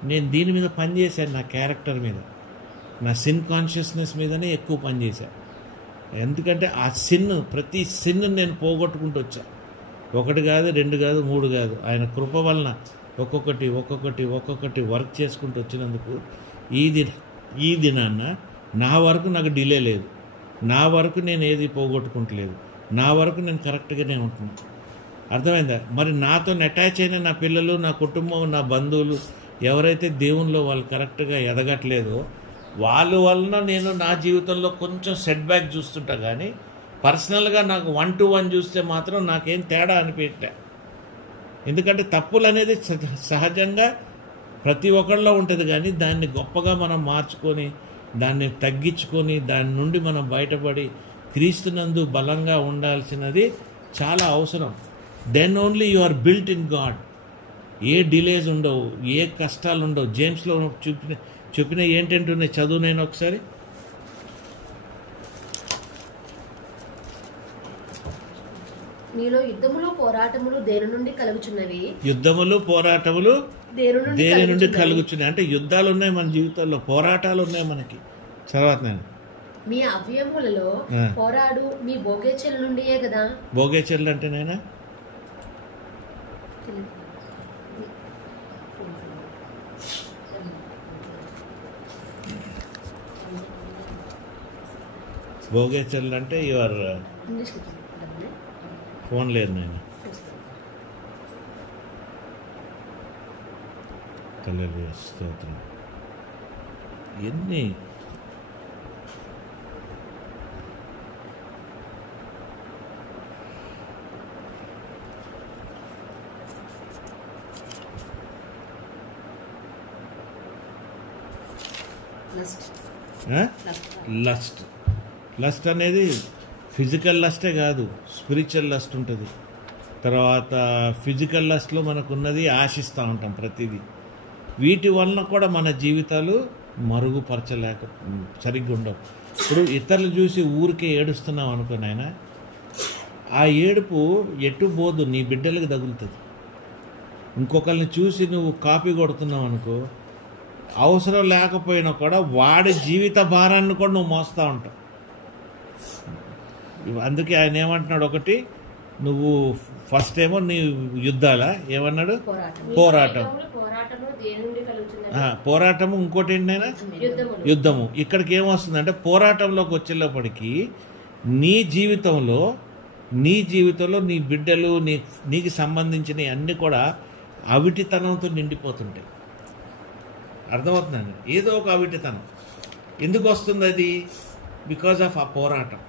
నేను దీని మీద పనిచేశాను. నా క్యారెక్టర్ మీద, నా సిన్ కాన్షియస్నెస్ మీదనే ఎక్కువ పనిచేశాను. ఎందుకంటే ఆ ప్రతి సిన్ నేను పోగొట్టుకుంటూ వచ్చా. 1 కాదు, 2 కాదు, 3 కాదు. ఆయన కృప వలన ఒక్కొక్కటి వర్క్ చేసుకుంటూ వచ్చినందుకు ఈ దినాన్న నా వరకు నాకు డిలే లేదు, నా వరకు నేను ఏది పోగొట్టుకుంటలేదు, నా వరకు నేను కరెక్ట్గానే ఉంటున్నాను. అర్థమైందా? మరి నాతో అటాచ్ అయిన నా పిల్లలు, నా కుటుంబం, నా బంధువులు ఎవరైతే దేవునిలో వాళ్ళు కరెక్ట్గా ఎదగట్లేదో వాళ్ళ వలన నేను నా జీవితంలో కొంచెం సెట్ బ్యాక్ చూస్తుంటా. కానీ పర్సనల్గా నాకు 1 to 1 చూస్తే మాత్రం నాకేం తేడా అనిపించలే. ఎందుకంటే తప్పులు అనేది సహజంగా ప్రతి ఒక్కళ్ళలో ఉంటుంది, కానీ దాన్ని గొప్పగా మనం మార్చుకొని, దాన్ని తగ్గించుకొని, దాని నుండి మనం బయటపడి క్రీస్తునందు బలంగా ఉండాల్సినది చాలా అవసరం. Then only you are built in God. ఏ డిలేస్ ఉండవు, ఏ కష్టాలు ఉండవు. జేమ్స్లో చెప్పిన ఏంటంటున్నాయి, చదువు నేను ఒకసారి. మీలో యుద్ధములు పోరాటములు దేని నుండి కలుగుచున్నవి? యుద్ధములు పోరాటములు దేని నుండి కలుగుచున్నాయి అంటే యుద్ధాలు ఉన్నాయి మన జీవితాల్లో, పోరాటాలు ఉన్నాయి మనకి. తర్వాత నేను మీ అవయములలో పోరాడు మీ భోగేచల నుండియే కదా. భోగేచలు అంటే నేనా భోగేచలు అంటే యువర్ ఫోన్ లేదు నేను హల్లెలూయా స్తోత్రం. ఎన్ని లస్ట్ అనేది ఫిజికల్ లస్టే కాదు, స్పిరిచువల్ లస్ట్ ఉంటుంది. తర్వాత ఫిజికల్ లస్ట్లో మనకున్నది ఆశిస్తూ ఉంటాం ప్రతిదీ. వీటి వలన కూడా మన జీవితాలు మరుగుపరచలేక సరిగ్గా ఉండవు. ఇప్పుడు ఇతరులు చూసి ఊరికే ఏడుస్తున్నావు అనుకో నాయన, ఆ ఏడుపు ఎటు పోదు, నీ బిడ్డలకు తగులుతుంది. ఇంకొకరిని చూసి నువ్వు కాపీ కొడుతున్నావు అనుకో, అవసరం లేకపోయినా కూడా వాడి జీవిత భారాన్ని కూడా నువ్వు మోస్తూ ఉంటావు. అందుకే ఆయన ఏమంటున్నాడు, ఒకటి నువ్వు ఫస్ట్ ఏమో నీ యుద్ధాలా ఏమన్నాడు, పోరాటము, ఇంకోటి ఏంటైనా యుద్ధము. ఇక్కడికి ఏమొస్తుందంటే పోరాటంలోకి వచ్చేటప్పటికి నీ జీవితంలో నీ బిడ్డలు నీకు సంబంధించినవి అన్నీ కూడా అవిటితనంతో నిండిపోతుంటాయి. అర్థమవుతుందండి? ఏదో ఒక అవిటితనం ఎందుకు వస్తుంది? అది బికాజ్ ఆఫ్ ఆ పోరాటం.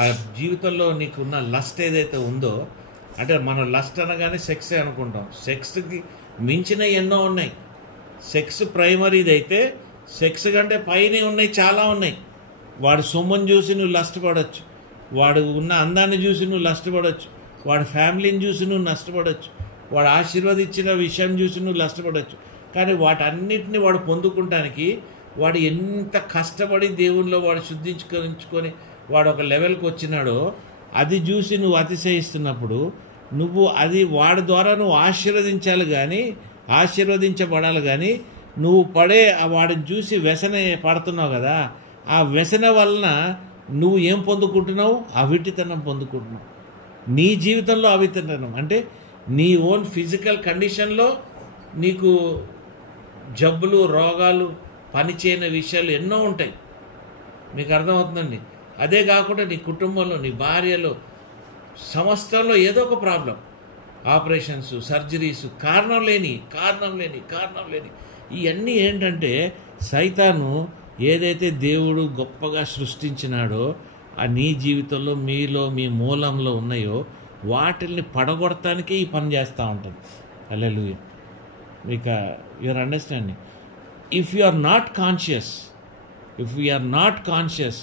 ఆ జీవితంలో నీకున్న లస్ట్ ఏదైతే ఉందో, అంటే మనం లస్ట్ అనగానే సెక్సే అనుకుంటాం. సెక్స్కి మించిన ఎన్నో ఉన్నాయి. సెక్స్ ప్రైమరీది అయితే సెక్స్ కంటే పైన ఉన్నాయి, చాలా ఉన్నాయి. వాడు సొమ్ముని చూసి నువ్వు లస్ట్ పడవచ్చు, వాడు ఉన్న అందాన్ని చూసి నువ్వు నష్టపడవచ్చు, వాడి ఫ్యామిలీని చూసి నువ్వు నష్టపడవచ్చు, వాడు ఆశీర్వదించిన విషయం చూసి నువ్వు నష్టపడవచ్చు. కానీ వాటన్నిటిని వాడు పొందుకుంటానికి వాడు ఎంత కష్టపడి దేవుల్లో వాడు శుద్ధించుకొని వాడు ఒక లెవెల్కి వచ్చినాడో అది చూసి నువ్వు అతిశయిస్తున్నప్పుడు నువ్వు అది వాడి ద్వారా నువ్వు ఆశీర్వదించబడాలి. కానీ నువ్వు వాడిని చూసి వ్యసన పడుతున్నావు కదా, ఆ వ్యసన వలన నువ్వు ఏం పొందుకుంటున్నావు? అవిటితనం పొందుకుంటున్నావు. నీ జీవితంలో అవితరణం అంటే నీ ఓన్ ఫిజికల్ కండిషన్లో నీకు జబ్బులు, రోగాలు, పనిచేయని విషయాలు ఎన్నో ఉంటాయి. మీకు అర్థమవుతుందండి. అదే కాకుండా నీ కుటుంబంలో, నీ భార్యలో, సంవత్సరంలో ఏదో ఒక ప్రాబ్లం, ఆపరేషన్స్, సర్జరీస్, కారణం లేని ఇవన్నీ ఏంటంటే సైతాను ఏదైతే దేవుడు గొప్పగా సృష్టించినాడో ఆ నీ జీవితంలో, మీలో, మీ మూలంలో ఉన్నాయో వాటిల్ని పడగొడటానికే ఈ పని చేస్తూ ఉంటుంది. హల్లెలూయా. మీకు your understanding. If you are not conscious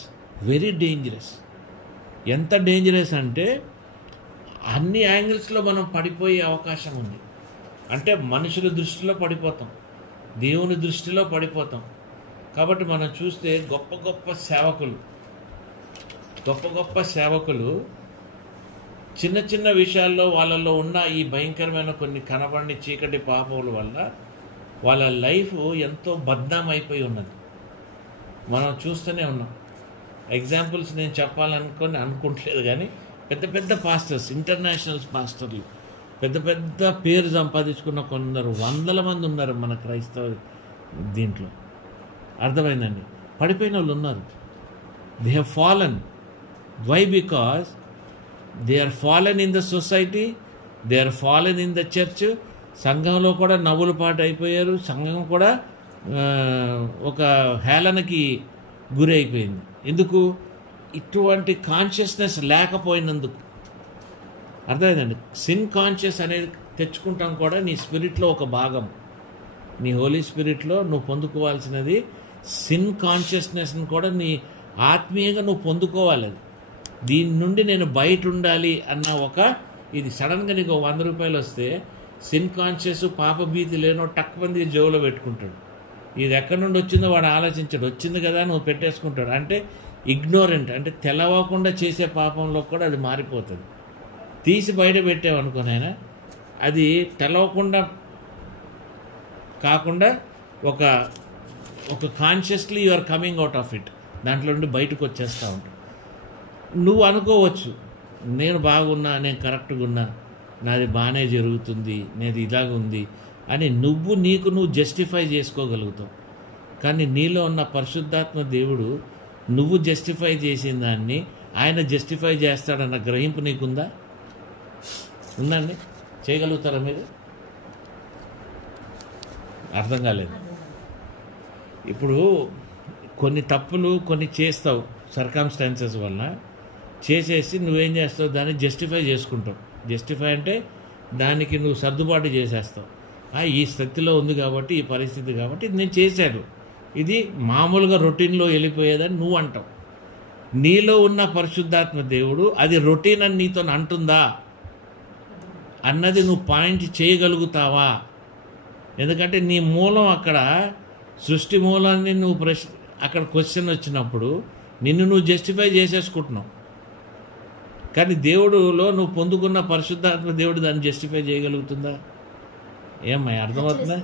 very dangerous. ఎంత డేంజరస్ అంటే అన్ని యాంగిల్స్లో మనం పడిపోయే అవకాశం ఉంది. అంటే మనుషుల దృష్టిలో పడిపోతాం, దేవుని దృష్టిలో పడిపోతాం. కాబట్టి మనం చూస్తే గొప్ప గొప్ప సేవకులు చిన్న చిన్న విషయాల్లో వాళ్ళలో ఉన్న ఈ భయంకరమైన కొన్ని కనబడిన చీకటి పాపముల వల్ల వాళ్ళ లైఫ్ ఎంతో బద్నాం అయిపోయి ఉన్నది. మనం చూస్తూనే ఉన్నాం. ఎగ్జాంపుల్స్ నేను అనుకుంటలేదు కానీ పెద్ద పెద్ద పాస్టర్స్, ఇంటర్నేషనల్ పాస్టర్లు, పెద్ద పెద్ద పేరు సంపాదించుకున్న కొందరు 100 మంది ఉన్నారు మన క్రైస్తవ దీంట్లో. అర్థమైందండి. పడిపోయిన వాళ్ళు ఉన్నారు. They have fallen. Why? Because they are fallen in the society, they are fallen in the church. సంఘంలో కూడా నవ్వుల పాటు అయిపోయారు. సంఘం కూడా ఒక హేళనకి గురి అయిపోయింది. ఎందుకు? ఇటువంటి కాన్షియస్నెస్ లేకపోయినందుకు. అర్థమైందండి. సిన్ కాన్షియస్ అనేది తెచ్చుకుంటాం కూడా నీ స్పిరిట్లో ఒక భాగం. నీ హోలీ స్పిరిట్లో నువ్వు పొందుకోవాల్సినది సిన్ కాన్షియస్నెస్ని కూడా నీ ఆత్మీయంగా నువ్వు పొందుకోవాలి. అది దీని నుండి నేను బయట ఉండాలి అన్న ఇది సడన్గా నీకు 100 రూపాయలు వస్తే సిన్ కాన్షియస్, పాప భీతి లేనో టక్మంది జోలో పెట్టుకుంటాడు. ఇది ఎక్కడి నుండి వచ్చిందో వాడు ఆలోచించాడు. వచ్చింది కదా నువ్వు పెట్టేసుకుంటాడు. అంటే ఇగ్నోరెంట్, అంటే తెలవకుండా చేసే పాపంలో కూడా అది మారిపోతుంది. తీసి బయట పెట్టావనుకోనైనా అది తెలవకుండా కాకుండా ఒక consciously you are coming out of it. దాంట్లో నుండి బయటకు వచ్చేస్తూ ఉంటావు. నువ్వు అనుకోవచ్చు నేను బాగున్నా, నేను కరెక్ట్గా ఉన్నా, నాది బాగానే జరుగుతుంది, నేది ఇలాగుంది అని నీకు జస్టిఫై చేసుకోగలుగుతావు. కానీ నీలో ఉన్న పరిశుద్ధాత్మ దేవుడు నువ్వు జస్టిఫై చేసిన దాన్ని ఆయన జస్టిఫై చేస్తాడన్న గ్రహింపు నీకుందా? ఉందండి? చేయగలుగుతారా మీరు? అర్థం కాలేదు. ఇప్పుడు కొన్ని తప్పులు కొన్ని చేస్తావు సర్కమ్స్టాన్సెస్ వలన, చేసేసి నువ్వేం చేస్తావు? దాన్ని జస్టిఫై చేసుకుంటావు. జస్టిఫై అంటే దానికి నువ్వు సర్దుబాటు చేసేస్తావు. ఈ స్థితిలో ఉంది కాబట్టి, ఈ పరిస్థితి కాబట్టి ఇది నేను చేశాను, ఇది మామూలుగా రొటీన్లో వెళ్ళిపోయేదని నువ్వు అంటావు. నీలో ఉన్న పరిశుద్ధాత్మ దేవుడు అది రొటీన్ అని నీతో అంటుందా అన్నది నువ్వు పాయింట్ చేయగలుగుతావా? ఎందుకంటే నీ మూలం అక్కడ, సృష్టి మూలాన్ని నువ్వు అక్కడ క్వశ్చన్ వచ్చినప్పుడు నిన్ను నువ్వు జస్టిఫై చేసేసుకుంటున్నావు. కానీ దేవుడులో నువ్వు పొందుకున్న పరిశుద్ధాత్మ దేవుడు దాన్ని జస్టిఫై చేయగలుగుతుందా? ఏమ్మా అర్థమవుతుందా?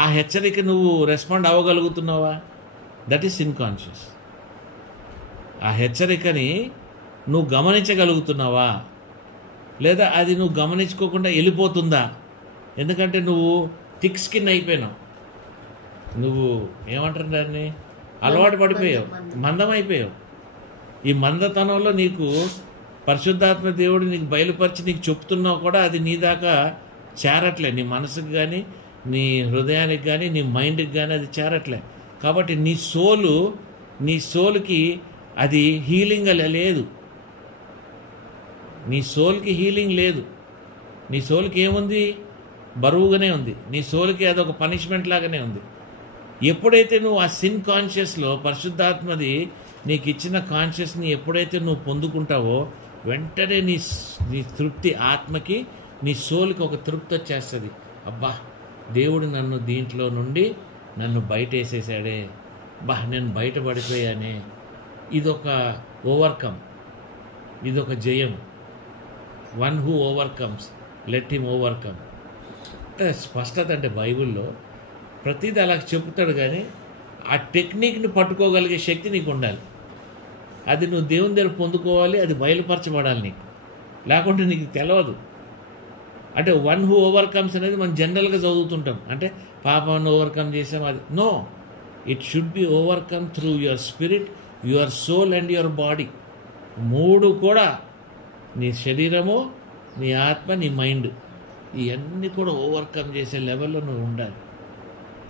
ఆ హెచ్చరిక నువ్వు రెస్పాండ్ అవ్వగలుగుతున్నావా? That is unconscious. ఆ హెచ్చరికని నువ్వు గమనించగలుగుతున్నావా? లేదా అది నువ్వు గమనించుకోకుండా వెళ్ళిపోతుందా? ఎందుకంటే నువ్వు థిక్ స్కిన్ అయిపోయినావు. నువ్వు ఏమంటారు దాన్ని, అలవాటు పడిపోయావు, మందం అయిపోయావు. ఈ మందతనంలో నీకు పరిశుద్ధాత్మ దేవుడు నీకు బయలుపరిచి నీకు చెప్తున్నావు కూడా అది నీ దాకా చేరట్లే. నీ మనసుకు కానీ, నీ హృదయానికి కానీ, నీ మైండ్కి కానీ అది చేరట్లే. కాబట్టి నీ సోల్కి అది హీలింగ్ లేదు. నీ సోల్కి హీలింగ్ లేదు. నీ సోల్కి ఏముంది? బరువుగానే ఉంది. నీ సోల్కి అదొక పనిష్మెంట్ లాగానే ఉంది. ఎప్పుడైతే నువ్వు ఆ సిన్ కాన్షియస్లో పరిశుద్ధాత్మది నీకు ఇచ్చిన కాన్షియస్ని ఎప్పుడైతే నువ్వు పొందుకుంటావో వెంటనే నీ తృప్తి, ఆత్మకి, నీ సోల్కి ఒక తృప్తి వచ్చేస్తుంది. అబ్బా, దేవుడు నన్ను దీంట్లో నుండి నన్ను బయట వేసేసాడే, నేను బయటపడిపోయానే. ఇదొక ఓవర్కమ్, ఇదొక జయం. One who overcomes let him overcome. స్పష్టత అంటే బైబిల్లో ప్రతిదీ అలా చెప్తాడు. కానీ ఆ టెక్నిక్ని పట్టుకోగలిగే శక్తి నీకు ఉండాలి. అది నువ్వు దేవుని దగ్గర పొందుకోవాలి. అది బయలుపరచబడాలి నీకు. లేకుంటే నీకు తెలియదు. అంటే వన్ హూ ఓవర్కమ్స్ అనేది మనం జనరల్గా చదువుతుంటాం, అంటే పాపాన్ని ఓవర్కమ్ చేసాం, అది no, it should be overcome through your spirit, your soul and your body. 3 కూడా, నీ శరీరము, నీ ఆత్మ, నీ మైండ్, ఇవన్నీ కూడా ఓవర్కమ్ చేసే లెవెల్లో నువ్వు ఉండాలి.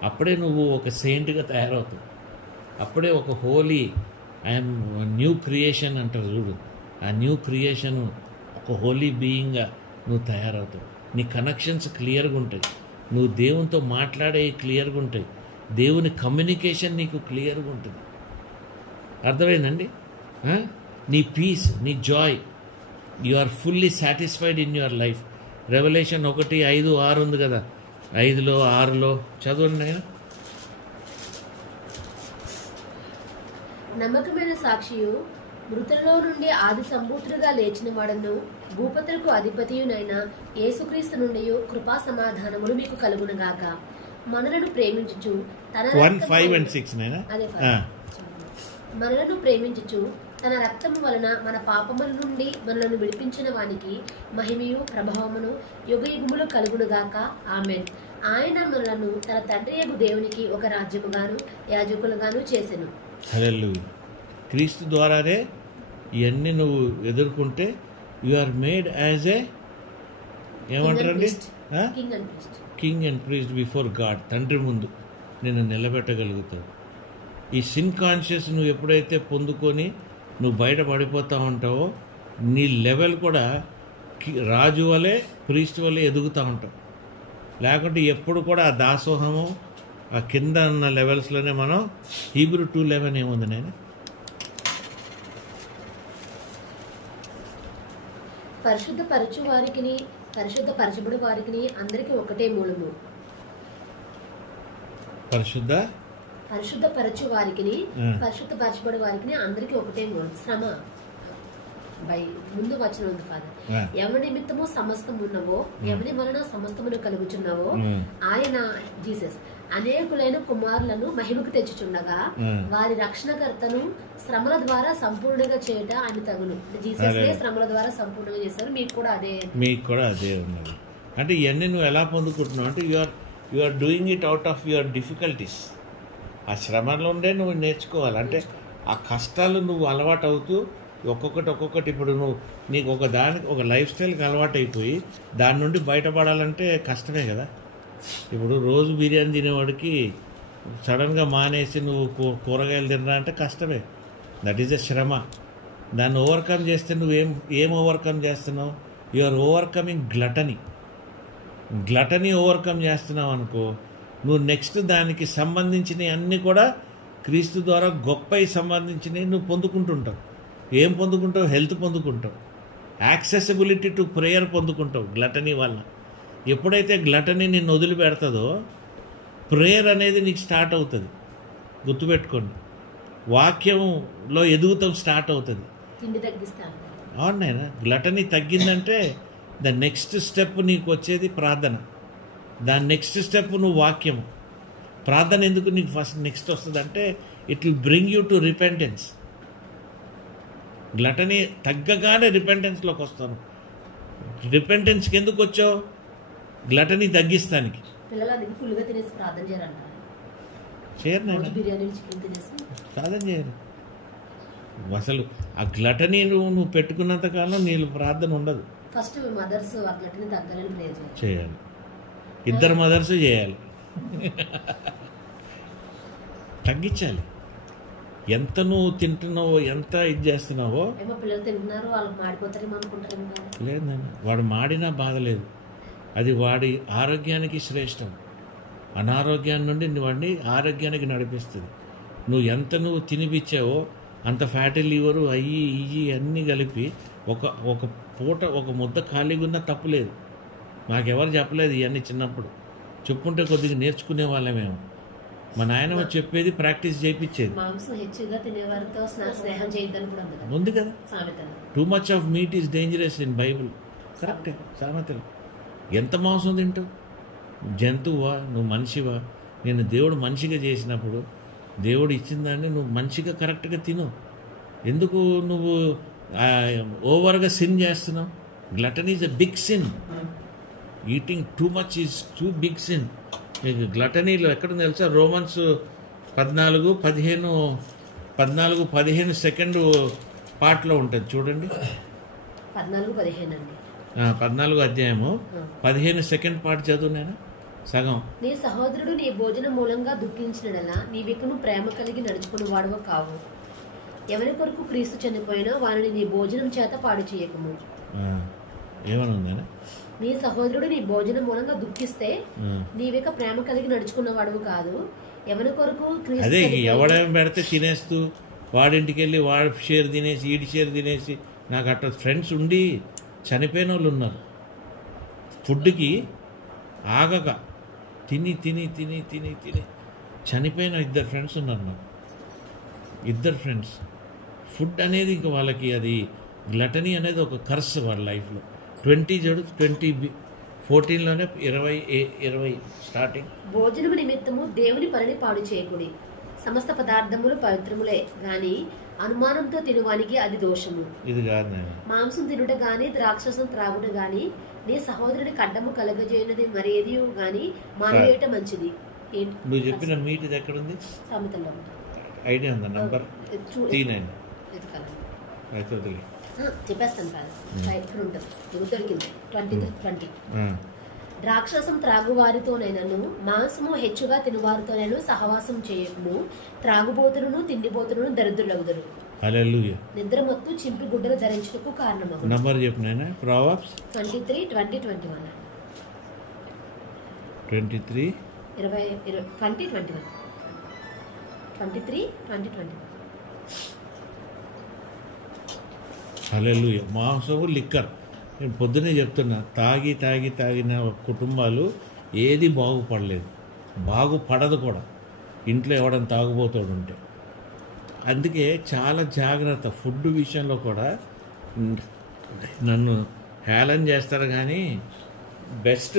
అప్పుడే నువ్వు ఒక సెయింట్గా తయారవుతావు. అప్పుడే ఒక హోలీ, ఐఎమ్ న్యూ క్రియేషన్ అంటారు చూడు, ఆ న్యూ క్రియేషన్, ఒక హోలీ బీయింగ్గా నువ్వు తయారవుతావు. నీ కనెక్షన్స్ క్లియర్గా ఉంటాయి, నువ్వు దేవునితో మాట్లాడే క్లియర్గా ఉంటాయి, దేవుని కమ్యూనికేషన్ నీకు క్లియర్గా ఉంటుంది. అర్థమైందండి? నీ పీస్, నీ joy, you are fully satisfied in your life. Revelation 1:5-6 ఉంది కదా, 5లో 6లో చదవండి నేను. నమ్మకమైన సాక్షియు, మృతులలో నుండి ఆది సంభూతుడుగా లేచిన వాడను, భూపతులకు అధిపతియునైన యేసుక్రీస్తు నుండి కృపా సమాధానములు మీకు కలుగునుగాక. మనలను ప్రేమించుచు తన 1:5 and 6 మనలను ప్రేమించుచు తన రక్తము వలన మన పాపముల నుండి మనలను విడిపించిన వానికి మహిమయు ప్రభావమును యుగయుగములు కలుగునుగాక. ఆమెన్. ఆయన మనలను తన తండ్రియగు దేవునికి ఒక రాజ్యముగాను యాజకులుగాను చేసెను. హల్లెలూయా. క్రీస్తు ద్వారానే ఇవన్నీ నువ్వు ఎదుర్కొంటే you are made as a, ఏమంటారండి, king and priest before God. తండ్రి ముందు నిన్ను నిలబెట్టగలుగుతావు. ఈ సిన్ కాన్షియస్ నువ్వు ఎప్పుడైతే పొందుకొని నువ్వు బయట పడిపోతూ ఉంటావో, నీ లెవెల్ కూడా రాజు వలె, ప్రీస్ట్ వలె ఎదుగుతూ ఉంటావు. లేకుంటే ఎప్పుడు కూడా ఆ దాసోహము, ఆ కింద ఉన్న లెవెల్స్లోనే మనం. హీబ్రూ 2:11 ఏముంది నేను, పరిశుద్ధపరచు వారికిని పరిశుద్ధపరచబడు వారికిని అందరికీ ఒకటే మూలము. పరిశుద్ధపరచు వారికిని పరిశుద్ధపరచబడు వారికిని అందరికీ ఒకటే మూలం. శ్రమ ముందు వచ్చిన ఉంది ఫాదర్. ఎవరి నిమిత్తము సమస్తం ఉన్నవో, ఎవరి వలన సమస్తమును కలుగుచున్నావో, ఆయన జీసస్ అనేకులైన కుమారులను మహిమకు తెచ్చుచుండగా వారి రక్షణకర్తను శ్రమల ద్వారా సంపూర్ణంగా చేయట ఆయన తగును. జీసస్ శ్రమల ద్వారా సంపూర్ణంగా చేశారు. మీకు కూడా అదే ఉన్నది. అంటే ఇవన్నీ నువ్వు ఎలా పొందుకుంటున్నావు అంటే you are doing it out of your difficulties. ఆ శ్రమలో ఉండే నువ్వు నేర్చుకోవాలి. అంటే ఆ కష్టాలు నువ్వు అలవాటు అవుతూ ఒక్కొక్కటి ఇప్పుడు నీకు ఒక లైఫ్ స్టైల్కి అలవాటు అయిపోయి దాని నుండి బయటపడాలంటే కష్టమే కదా. ఇప్పుడు రోజు బిర్యానీ తినేవాడికి సడన్గా మానేసి నువ్వు కూరగాయలు తినరా అంటే కష్టమే. దట్ ఈజ్ ఎ శ్రమ. దాన్ని ఓవర్కమ్ చేస్తే నువ్వు ఏం ఓవర్కమ్ చేస్తున్నావు? యు ఆర్ ఓవర్కమింగ్ గ్లటనీ ఓవర్కమ్ చేస్తున్నావు అనుకో, నువ్వు నెక్స్ట్ దానికి సంబంధించినవి అన్నీ కూడా క్రీస్తు ద్వారా గొప్పవి సంబంధించినవి నువ్వు పొందుకుంటుంటావు. ఏం పొందుకుంటావు? హెల్త్ పొందుకుంటావు, యాక్సెసిబిలిటీ టు ప్రేయర్ పొందుకుంటావు గ్లటనీ వల్ల. ఎప్పుడైతే గ్లటనీ నిన్ను వదిలిపెడుతుందో ప్రేయర్ అనేది నీకు స్టార్ట్ అవుతుంది. గుర్తుపెట్టుకోండి, వాక్యంలో ఎదుగుతాం స్టార్ట్ అవుతుంది. అవునైనా గ్లటనీ తగ్గిందంటే ద నెక్స్ట్ స్టెప్ నీకు వచ్చేది ప్రార్థన. దాని నెక్స్ట్ స్టెప్ నువ్వు వాక్యము. ప్రార్థన ఎందుకు నీకు ఫస్ట్ నెక్స్ట్ వస్తుంది అంటే it will bring you to repentance. Gluttony తగ్గగానే రిపెంటెన్స్లోకి వస్తాను. రిపెంటెన్స్కి ఎందుకు వచ్చావు? గ్లటనీ తగ్గిస్తానికి. ప్రార్థన చేయరు అసలు. ఆ గ్లటనీ నువ్వు పెట్టుకున్నంత కాలం నీళ్ళు ప్రార్థన ఉండదు. ఫస్ట్ మదర్స్ చేయాలి, ఇద్దరు మదర్స్ చేయాలి, తగ్గించాలి. ఎంత నువ్వు తింటున్నావో, ఎంత ఇది చేస్తున్నావో. లేదండి, వాడు మాడినా బాధ లేదు. అది వాడి ఆరోగ్యానికి శ్రేష్టం. అనారోగ్యాన్ని నుండి వాడిని ఆరోగ్యానికి నడిపిస్తుంది. నువ్వు ఎంత తినిపించావో అంత ఫ్యాటీ లివరు ఇవి అన్నీ కలిపి ఒక పూట ఒక ముద్ద ఖాళీగా ఉన్నా తప్పులేదు. మాకెవరు చెప్పలేదు ఇవన్నీ. చిన్నప్పుడు చెప్పుకుంటే కొద్దిగా నేర్చుకునే వాళ్ళమేమో. మా నాయనమ్మ చెప్పేది ప్రాక్టీస్ చేయించేది. ఉంది కదా, too much of meat is dangerous in Bible. కరెక్టే సామెతలు. ఎంత మాంసం తింటావు? జంతువా నువ్వు? మనిషివా? నేను దేవుడు మనిషిగా చేసినప్పుడు దేవుడు ఇచ్చిన దాన్ని నువ్వు మంచిగా కరెక్ట్గా తిను. ఎందుకు నువ్వు ఓవర్గా సిన్ చేస్తున్నావు? Glutton is a big sin. Eating too much is too big sin. మీకు గ్లటనీలో ఎక్కడ తెలుసా? రోమన్స్ 14-15 సెకండ్ పార్ట్లో ఉంటుంది చూడండి. 14-15 అండి. 14 అధ్యాయము 15 సెకండ్ పార్ట్ చదువు నేను సగం. నీ సహోదరుడు నీ భోజనం మూలంగా దుఃఖించినడలా నీవికను ప్రేమ కలిగి నడుచుకుని వాడువ కావు. ఎవరి కొరకు క్రీస్తు చనిపోయినా వారిని నీ భోజనం చేత పాడు చేయకము. ఏమని ఉందేనా? నీ సహోదరుడు నీ భోజనం మూలంగా దుఃఖిస్తే నీవిక ప్రేమ కలిగి నడుచుకున్న వాడువు కాదు. ఎవరి కొరకు క్రీస్తు అదే ఎవడేం పెడితే తినేస్తూ వాడింటికి వెళ్ళి వాడి షేర్ తినేసి ఈడి షేర్ తినేసి, నాకు అట్లా ఫ్రెండ్స్ ఉండి చనిపోయిన వాళ్ళు ఉన్నారు. ఫుడ్కి ఆగక తిని తిని తిని తిని తిని చనిపోయిన 2 ఫ్రెండ్స్ ఉన్నారు నాకు. 2 ఫ్రెండ్స్. ఫుడ్ అనేది ఇంక వాళ్ళకి అది గ్లటనీ అనేది ఒక కర్స్ వాళ్ళ లైఫ్లో. 2014లోనే 20 స్టార్టింగ్. భోజనము నిమిత్తము దేవుని పనిని పాడు చేయకుడి. సమస్త పదార్థములు పవిత్రములే గాని అనుమానంతో తినువానికి అది దోషము. ఇది కాదు నేను. మాంసం తినుట గాని ద్రాక్షరసం త్రాగుట గాని నీ సహోదరుని కడ్డము కలగజేయనది మరేది గాని మానివేయట మంచిది. నువ్వు చెప్పిన మీట్ ఇది ఎక్కడ ఉంది? సామెతల్లో ఐడియా ఉందా? నంబర్ 39 చెప్పేస్తాను కాదు, ఇక్కడ ఉంటుంది, దొరికింది 23:20. ద్రాక్షరసం త్రాగు వారితోనైనను మాంసము హెచ్చుగా తినువారితోనైనా సహవాసం చేయము. త్రాగుబోతులను తిండిబోతులను దరిద్రులగుదురు. హల్లెలూయా. నిద్రమత్తు చింపి గుడ్డలు ధరించుటకు కారణమగు. నంబర్ చెప్పినా? ప్రావర్బ్స్ 23:20-21. 23:20-21. హల్లెలూయా. మాంసము లిక్కర్. నేను పొద్దునే చెప్తున్నా, తాగిన కుటుంబాలు ఏది బాగుపడలేదు, బాగుపడదు కూడా. ఇంట్లో ఎవడన్నా తాగుబోతాడు ఉంటే. అందుకే చాలా జాగ్రత్త ఫుడ్ విషయంలో కూడా. నన్ను హేళన చేస్తారు కానీ best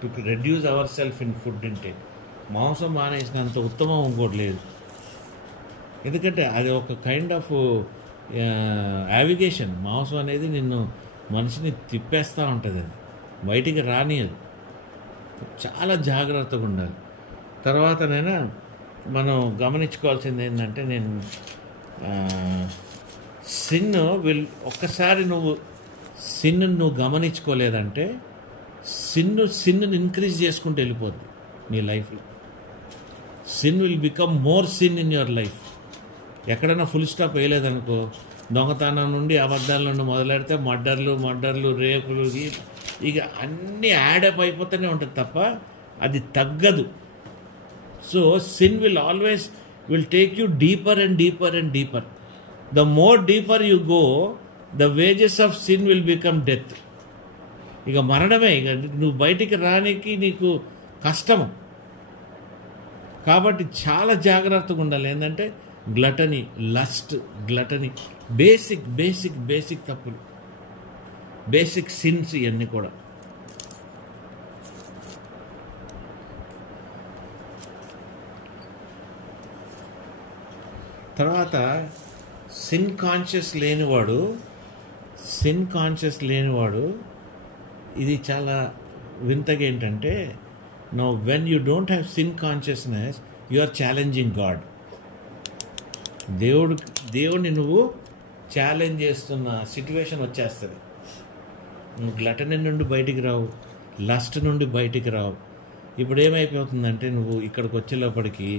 to reduce our self in food intake. మాంసం మానేసినంత ఉత్తమం ఇంకోటి లేదు. ఎందుకంటే అది ఒక కైండ్ ఆఫ్ యావిగేషన్. మాంసం అనేది నిన్ను మనిషిని తిప్పేస్తూ ఉంటుంది, అది బయటికి రానియదు. చాలా జాగ్రత్తగా ఉండాలి. తర్వాతనైనా మనం గమనించుకోవాల్సింది ఏంటంటే, నేను ఒక్కసారి నువ్వు సిన్ను గమనించుకోలేదంటే సిన్ను ఇంక్రీజ్ చేసుకుంటూ వెళ్ళిపోద్ది నీ లైఫ్లో. Sin will become more sin in your life. ఎక్కడైనా ఫుల్ స్టాప్ వేయలేదనుకో, దొంగతనం నుండి అబద్ధాల నుండి మొదలెడితే మర్డర్లు రేపులు ఇక అన్నీ యాడప్ అయిపోతూనే ఉంటుంది తప్ప అది తగ్గదు. So sin will take you deeper and deeper and deeper. The more deeper you go, the wages of sin will become death. ఇక మరణమే. ఇక నువ్వు బయటికి రానికి నీకు కష్టము. కాబట్టి చాలా జాగ్రత్తగా ఉండాలి. ఏంటంటే గ్లటనీ, లస్ట్, బేసిక్ తప్పులు, బేసిక్ సిన్స్ ఇవన్నీ కూడా. తర్వాత సిన్ కాన్షియస్ లేనివాడు ఇది చాలా వింతగా ఏంటంటే, no when you don't have sin consciousness you are challenging God. దేవుడిని నువ్వు ఛాలెంజ్ చేస్తున్న సిట్యువేషన్ వచ్చేస్తుంది. నువ్వు గ్లటనీ నుండి బయటికి రావు, లస్ట్ నుండి బయటికి రావు. ఇప్పుడు ఏమైపోతుందంటే, నువ్వు ఇక్కడికి వచ్చేలోపటికి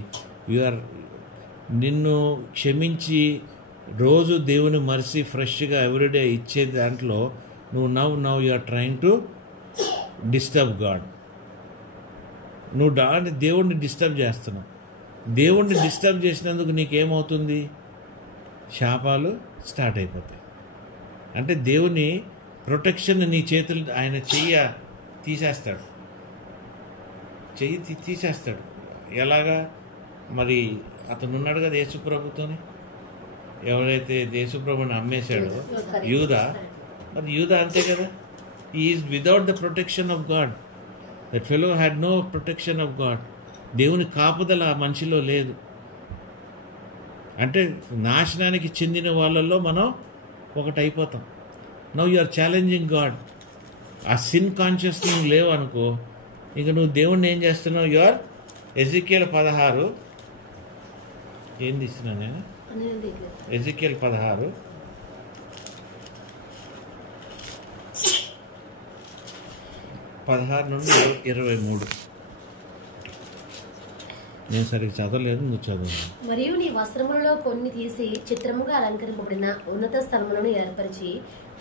నిన్ను క్షమించి రోజు దేవుని మర్సీ ఫ్రెష్గా ఎవ్రీడే ఇచ్చే దాంట్లో నువ్వు now you are trying to disturb God. నువ్వు దేవుణ్ణి డిస్టర్బ్ చేస్తున్నావు. దేవుణ్ణి డిస్టర్బ్ చేసినందుకు నీకేమవుతుంది? శాపాలు స్టార్ట్ అయిపోతాయి. అంటే దేవుని ప్రొటెక్షన్ నీ చేతులు ఆయన తీసేస్తాడు. ఎలాగా? మరి అతను ఉన్నాడు కదా యేసుప్రభుతోని. ఎవరైతే యేసుప్రభుని అమ్మేశాడో యూదా, మరి యూదా అంతే కదా. He is without the protection of God. That fellow had no protection of God. దేవుని కాపుదల ఆ మనిషిలో లేదు. అంటే నాశనానికి చెందిన వాళ్ళల్లో మనం ఒకటి అయిపోతాం. Now you are challenging God. ఆ సిన్ కాన్షియస్ నువ్వు లేవు అనుకో, ఇంక నువ్వు దేవుణ్ణి ఏం చేస్తున్నావు? యు ఆర్ ఎజికియల్ 16 ఏం తీస్తున్నా నేను? ఎజికియల్ 16 నుండి 23. నేను సరిగ్గా చదవలేదు, నువ్వు చదువు. మరియు నీ వస్త్రములలో కొన్ని తీసి చిత్రముగా అలంకరింపబడిన ఉన్నత స్థలములను ఏర్పరిచి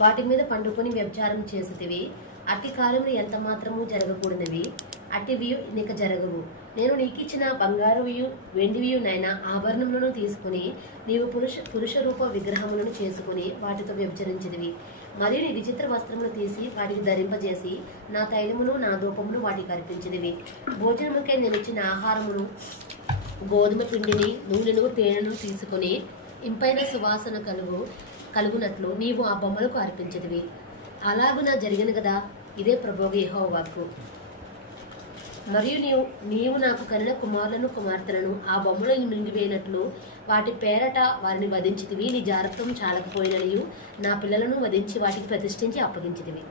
వాటి మీద పండుకొని వ్యభిచారం చేసితివి. అట్టి కార్యములు ఎంత మాత్రము జరగకూడనివి, అట్టివి నీకు జరగవు. నేను నీకిచ్చిన బంగారువియు వెండివియు నైనా ఆభరణములను తీసుకుని నీవు పురుష రూప విగ్రహములను చేసుకుని వాటితో వ్యభిచరించినవి. మరియు నీ విచిత్ర వస్త్రములు తీసి వాటికి ధరింపజేసి నా తైలమును నా ధూపమును వాటికి అర్పించినవి. భోజనముకై నేను ఇచ్చిన ఆహారమును గోధుమ పిండిని నూనెను తేనెను తీసుకుని ఇంపైన సువాసన కలుగునట్లు నీవు ఆ బొమ్మలకు అర్పించినవి. అలాగున జరిగిన కదా, ఇదే ప్రభువు యెహోవా వాక్కు. మరియు నీవు నాకు కనిన కుమారులను కుమార్తెలను ఆ బొమ్మలను మింగివేయనట్లు వాటి పేరట వారిని వధించితివి. నీ జాగ్రత్తం చాలకపోయిననియు నా పిల్లలను వధించి వాటికి ప్రతిష్ఠించి అప్పగించితివి.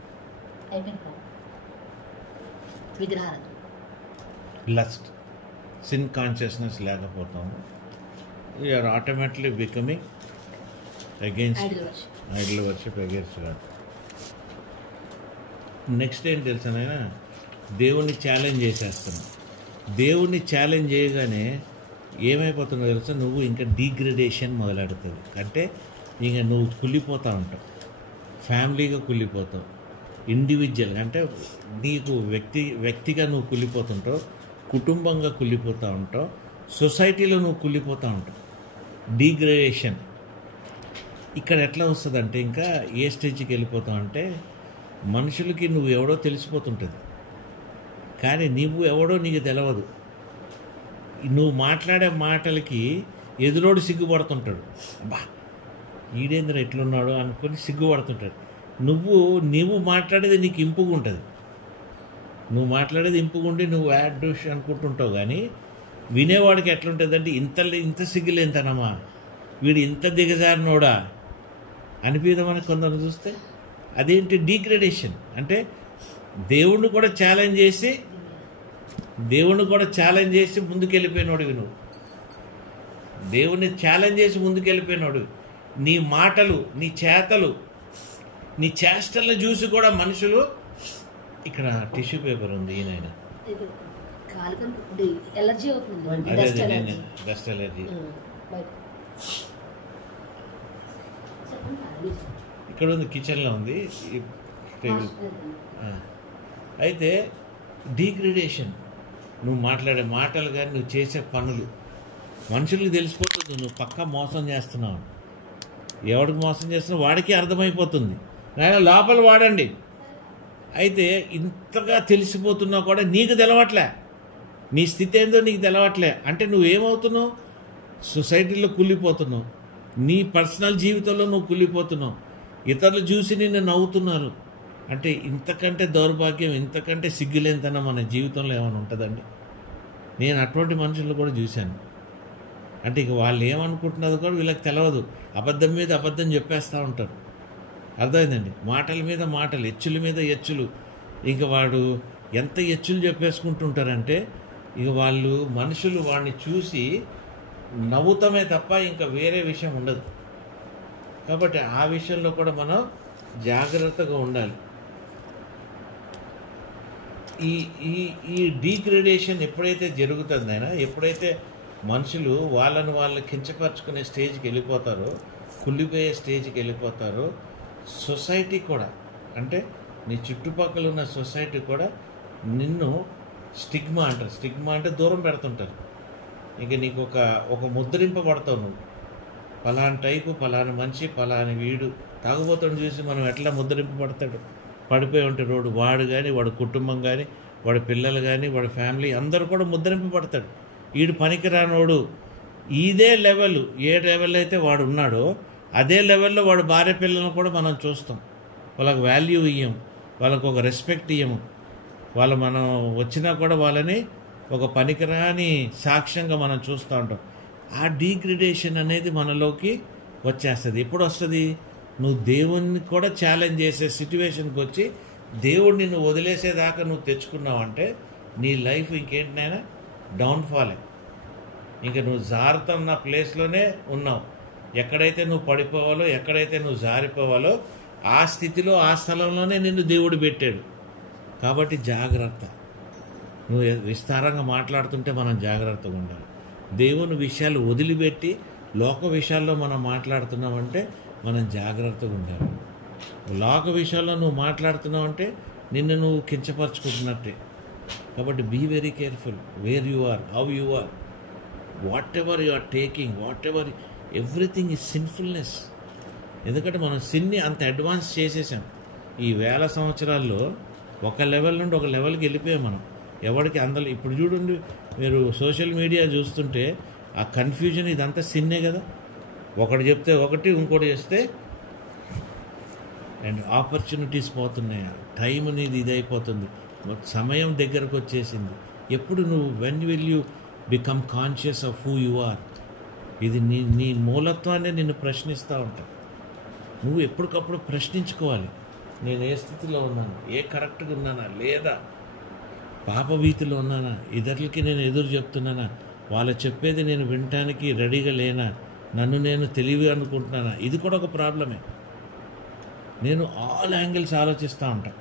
అయిపోయింది. విగ్రహారాధన, లస్ట్, సిన్ కాన్షియస్నెస్ లేకపోతాము. We are automatically becoming against idol worship, against God. Next ఏం తెలుసానైనా, దేవుణ్ణి ఛాలెంజ్ చేసేస్తున్నాం. దేవుణ్ణి ఛాలెంజ్ చేయగానే ఏమైపోతుందో తెలుసా, నువ్వు ఇంకా డీగ్రేడేషన్ మొదలెడుతుంది. అంటే ఇంక నువ్వు కుళ్ళిపోతూ ఉంటావు, ఫ్యామిలీగా కుళ్ళిపోతావు, ఇండివిజువల్ అంటే నీకు వ్యక్తిగా నువ్వు కుళ్ళిపోతుంటావు, కుటుంబంగా కుళ్ళిపోతూ ఉంటావు, సొసైటీలో నువ్వు కుళ్ళిపోతూ ఉంటావు. డీగ్రేడేషన్ ఇక్కడ ఎట్లా వస్తుందంటే, ఇంకా ఏ స్టేజ్కి వెళ్ళిపోతావు అంటే, మనుషులకి నువ్వు ఎవడో తెలిసిపోతుంటుంది, కానీ నువ్వు ఎవడో నీకు తెలియదు. నువ్వు మాట్లాడే మాటలకి ఎదురోడు సిగ్గుపడుతుంటాడు. అబ్బా ఈడేంద్ర ఎట్లున్నాడు అనుకొని సిగ్గుపడుతుంటాడు. నువ్వు మాట్లాడేది నీకు ఇంపుగా ఉంటుంది, నువ్వు మాట్లాడేది ఇంపుగా ఉండి నువ్వు యాడ్ డూష్ అనుకుంటుంటావు. కానీ వినేవాడికి ఎట్లుంటుంది అంటే, ఇంత సిగ్గులేంతనమ్మా, వీడు ఇంత దిగజారినోడా అనిపిద్దాం మనకు కొందరు చూస్తే. అదేంటి డీగ్రేడేషన్ అంటే, దేవుణ్ణి కూడా ఛాలెంజ్ చేసి ముందుకెళ్ళిపోయినోడివి నువ్వు. దేవుణ్ణి ఛాలెంజ్ చేసి ముందుకెళ్ళిపోయినోడు. నీ మాటలు, నీ చేతలు, నీ చేష్టలను చూసి కూడా మనుషులు, ఇక్కడ టిష్యూ పేపర్ ఉంది ఈయన, డస్ట్ ఎలర్జీ. ఇక్కడ ఉంది, కిచెన్లో ఉంది టేబుల్. అయితే డీగ్రేడేషన్, నువ్వు మాట్లాడే మాటలు కానీ నువ్వు చేసే పనులు మనుషులకు తెలిసిపోతుంది. నువ్వు పక్కా మోసం చేస్తున్నావు. ఎవడికి మోసం చేస్తున్నావు వాడికి అర్థమైపోతుంది. నాయన లోపల వాడండి. అయితే ఇంతగా తెలిసిపోతున్నా కూడా నీకు తెలవట్లే, నీ స్థితి ఏందో నీకు తెలవట్లే. అంటే నువ్వేమవుతున్నావు? సొసైటీలో కుళ్ళిపోతున్నావు, నీ పర్సనల్ జీవితంలో నువ్వు కుళ్ళిపోతున్నావు, ఇతరులు చూసి నిన్ను నవ్వుతున్నారు. అంటే ఇంతకంటే దౌర్భాగ్యం, ఇంతకంటే సిగ్గులేంతనం మన జీవితంలో ఏమైనా ఉంటుందండి? నేను అటువంటి మనుషులను కూడా చూశాను. అంటే ఇక వాళ్ళు ఏమనుకుంటున్నది కూడా వీళ్ళకి తెలియదు. అబద్ధం మీద అబద్ధం చెప్పేస్తూ ఉంటారు. అర్థమైందండి? మాటల మీద మాటలు, ఎచ్చుల మీద ఎచ్చులు. ఇంక వాడు ఎంత ఎచ్చులు చెప్పేసుకుంటుంటారంటే, ఇక వాళ్ళు మనుషులు వాడిని చూసి నవ్వుతామే తప్ప ఇంకా వేరే విషయం ఉండదు. కాబట్టి ఆ విషయంలో కూడా మనం జాగ్రత్తగా ఉండాలి. ఈ డీగ్రేడేషన్ ఎప్పుడైతే జరుగుతుందైనా, ఎప్పుడైతే మనుషులు వాళ్ళను వాళ్ళు కించపరుచుకునే స్టేజ్కి వెళ్ళిపోతారో, కుళ్ళిపోయే స్టేజ్కి వెళ్ళిపోతారో, సొసైటీ కూడా, అంటే నీ చుట్టుపక్కల ఉన్న సొసైటీ కూడా నిన్ను స్టిగ్మా అంటారు. స్టిగ్మా అంటే దూరం పెడుతుంటారు. ఇంక నీకు ఒక ముద్రింపబడతావు. నువ్వు పలానా టైపు, పలానా మనిషి, పలాని వీడు. తాగుబోతుని చూసి మనం ఎట్లా ముద్రింపబడతాడు? పడిపోయి ఉంటే రోడ్డు, వాడు కానీ, వాడి కుటుంబం కానీ, వాడి పిల్లలు కానీ, వాడి ఫ్యామిలీ అందరూ కూడా ముద్రింపబడతాడు. వీడు పనికిరానోడు. ఇదే లెవెల్, ఏ లెవెల్ అయితే వాడు ఉన్నాడో అదే లెవెల్లో వాడు భార్య పిల్లలను కూడా మనం చూస్తాం. వాళ్ళకు వాల్యూ ఇయ్యం, వాళ్ళకు ఒక రెస్పెక్ట్ ఇయ్యము. వాళ్ళు మనం వచ్చినా కూడా వాళ్ళని ఒక పనికిరాని సాక్ష్యంగా మనం చూస్తూ ఉంటాం. ఆ డీగ్రేడేషన్ అనేది మనలోకి వచ్చేస్తుంది. ఎప్పుడు వస్తుంది? నువ్వు దేవుణ్ణి కూడా ఛాలెంజ్ చేసే సిచ్యువేషన్కి వచ్చి దేవుడు నిన్ను వదిలేసేదాకా నువ్వు తెచ్చుకున్నావంటే నీ లైఫ్ ఇంకేంటినైనా డౌన్ఫాలే. ఇంకా నువ్వు జారుతున్న ప్లేస్లోనే ఉన్నావు. ఎక్కడైతే నువ్వు పడిపోవాలో, ఎక్కడైతే నువ్వు జారిపోవాలో ఆ స్థితిలో, ఆ స్థలంలోనే నిన్ను దేవుడు పెట్టాడు. కాబట్టి జాగ్రత్త. నువ్వు విస్తారంగా మాట్లాడుతుంటే మనం జాగ్రత్తగా ఉండాలి. దేవుని విషయాలు వదిలిపెట్టి లోక విషయాల్లో మనం మాట్లాడుతున్నామంటే మనం జాగ్రత్తగా ఉండాలి. లోక విషయాల్లో నువ్వు మాట్లాడుతున్నావంటే నిన్ను నువ్వు కించపరుచుకుంటున్నట్టే. కాబట్టి be very careful where you are, how you are, whatever you are taking, whatever, everything is sinfulness. ఎందుకంటే మనం సిన్ని అంత అడ్వాన్స్ చేసేసాం. ఈ 1000 సంవత్సరాల్లో ఒక లెవెల్ నుండి ఒక లెవెల్కి వెళ్ళిపోయాం మనం. ఎవరికి అందులో ఇప్పుడు చూడండి, మీరు సోషల్ మీడియా చూస్తుంటే ఆ కన్ఫ్యూజన్ ఇదంతా సిన్నే కదా. ఒకటి చెప్తే ఒకటి, ఇంకోటి చేస్తే అండ్ ఆపర్చునిటీస్ పోతున్నాయి. టైం అనేది ఇదైపోతుంది. సమయం దగ్గరకు వచ్చేసింది. ఎప్పుడు నువ్వు when will you become conscious of who you are? ఇది నీ మూలత్వాన్ని నిన్ను ప్రశ్నిస్తూ ఉంటా. నువ్వు ఎప్పటికప్పుడు ప్రశ్నించుకోవాలి. నేను ఏ స్థితిలో ఉన్నాను, ఏ కరెక్ట్గా ఉన్నానా, లేదా పాపభీతిలో ఉన్నానా, ఇతరులకి నేను ఎదురు చెప్తున్నానా, వాళ్ళు చెప్పేది నేను వినటానికి రెడీగా లేనా, నన్ను నేను తెలివి అనుకుంటున్నానా? ఇది కూడా ఒక ప్రాబ్లమే. నేను ఆల్ యాంగిల్స్ ఆలోచిస్తూ ఉంటాను.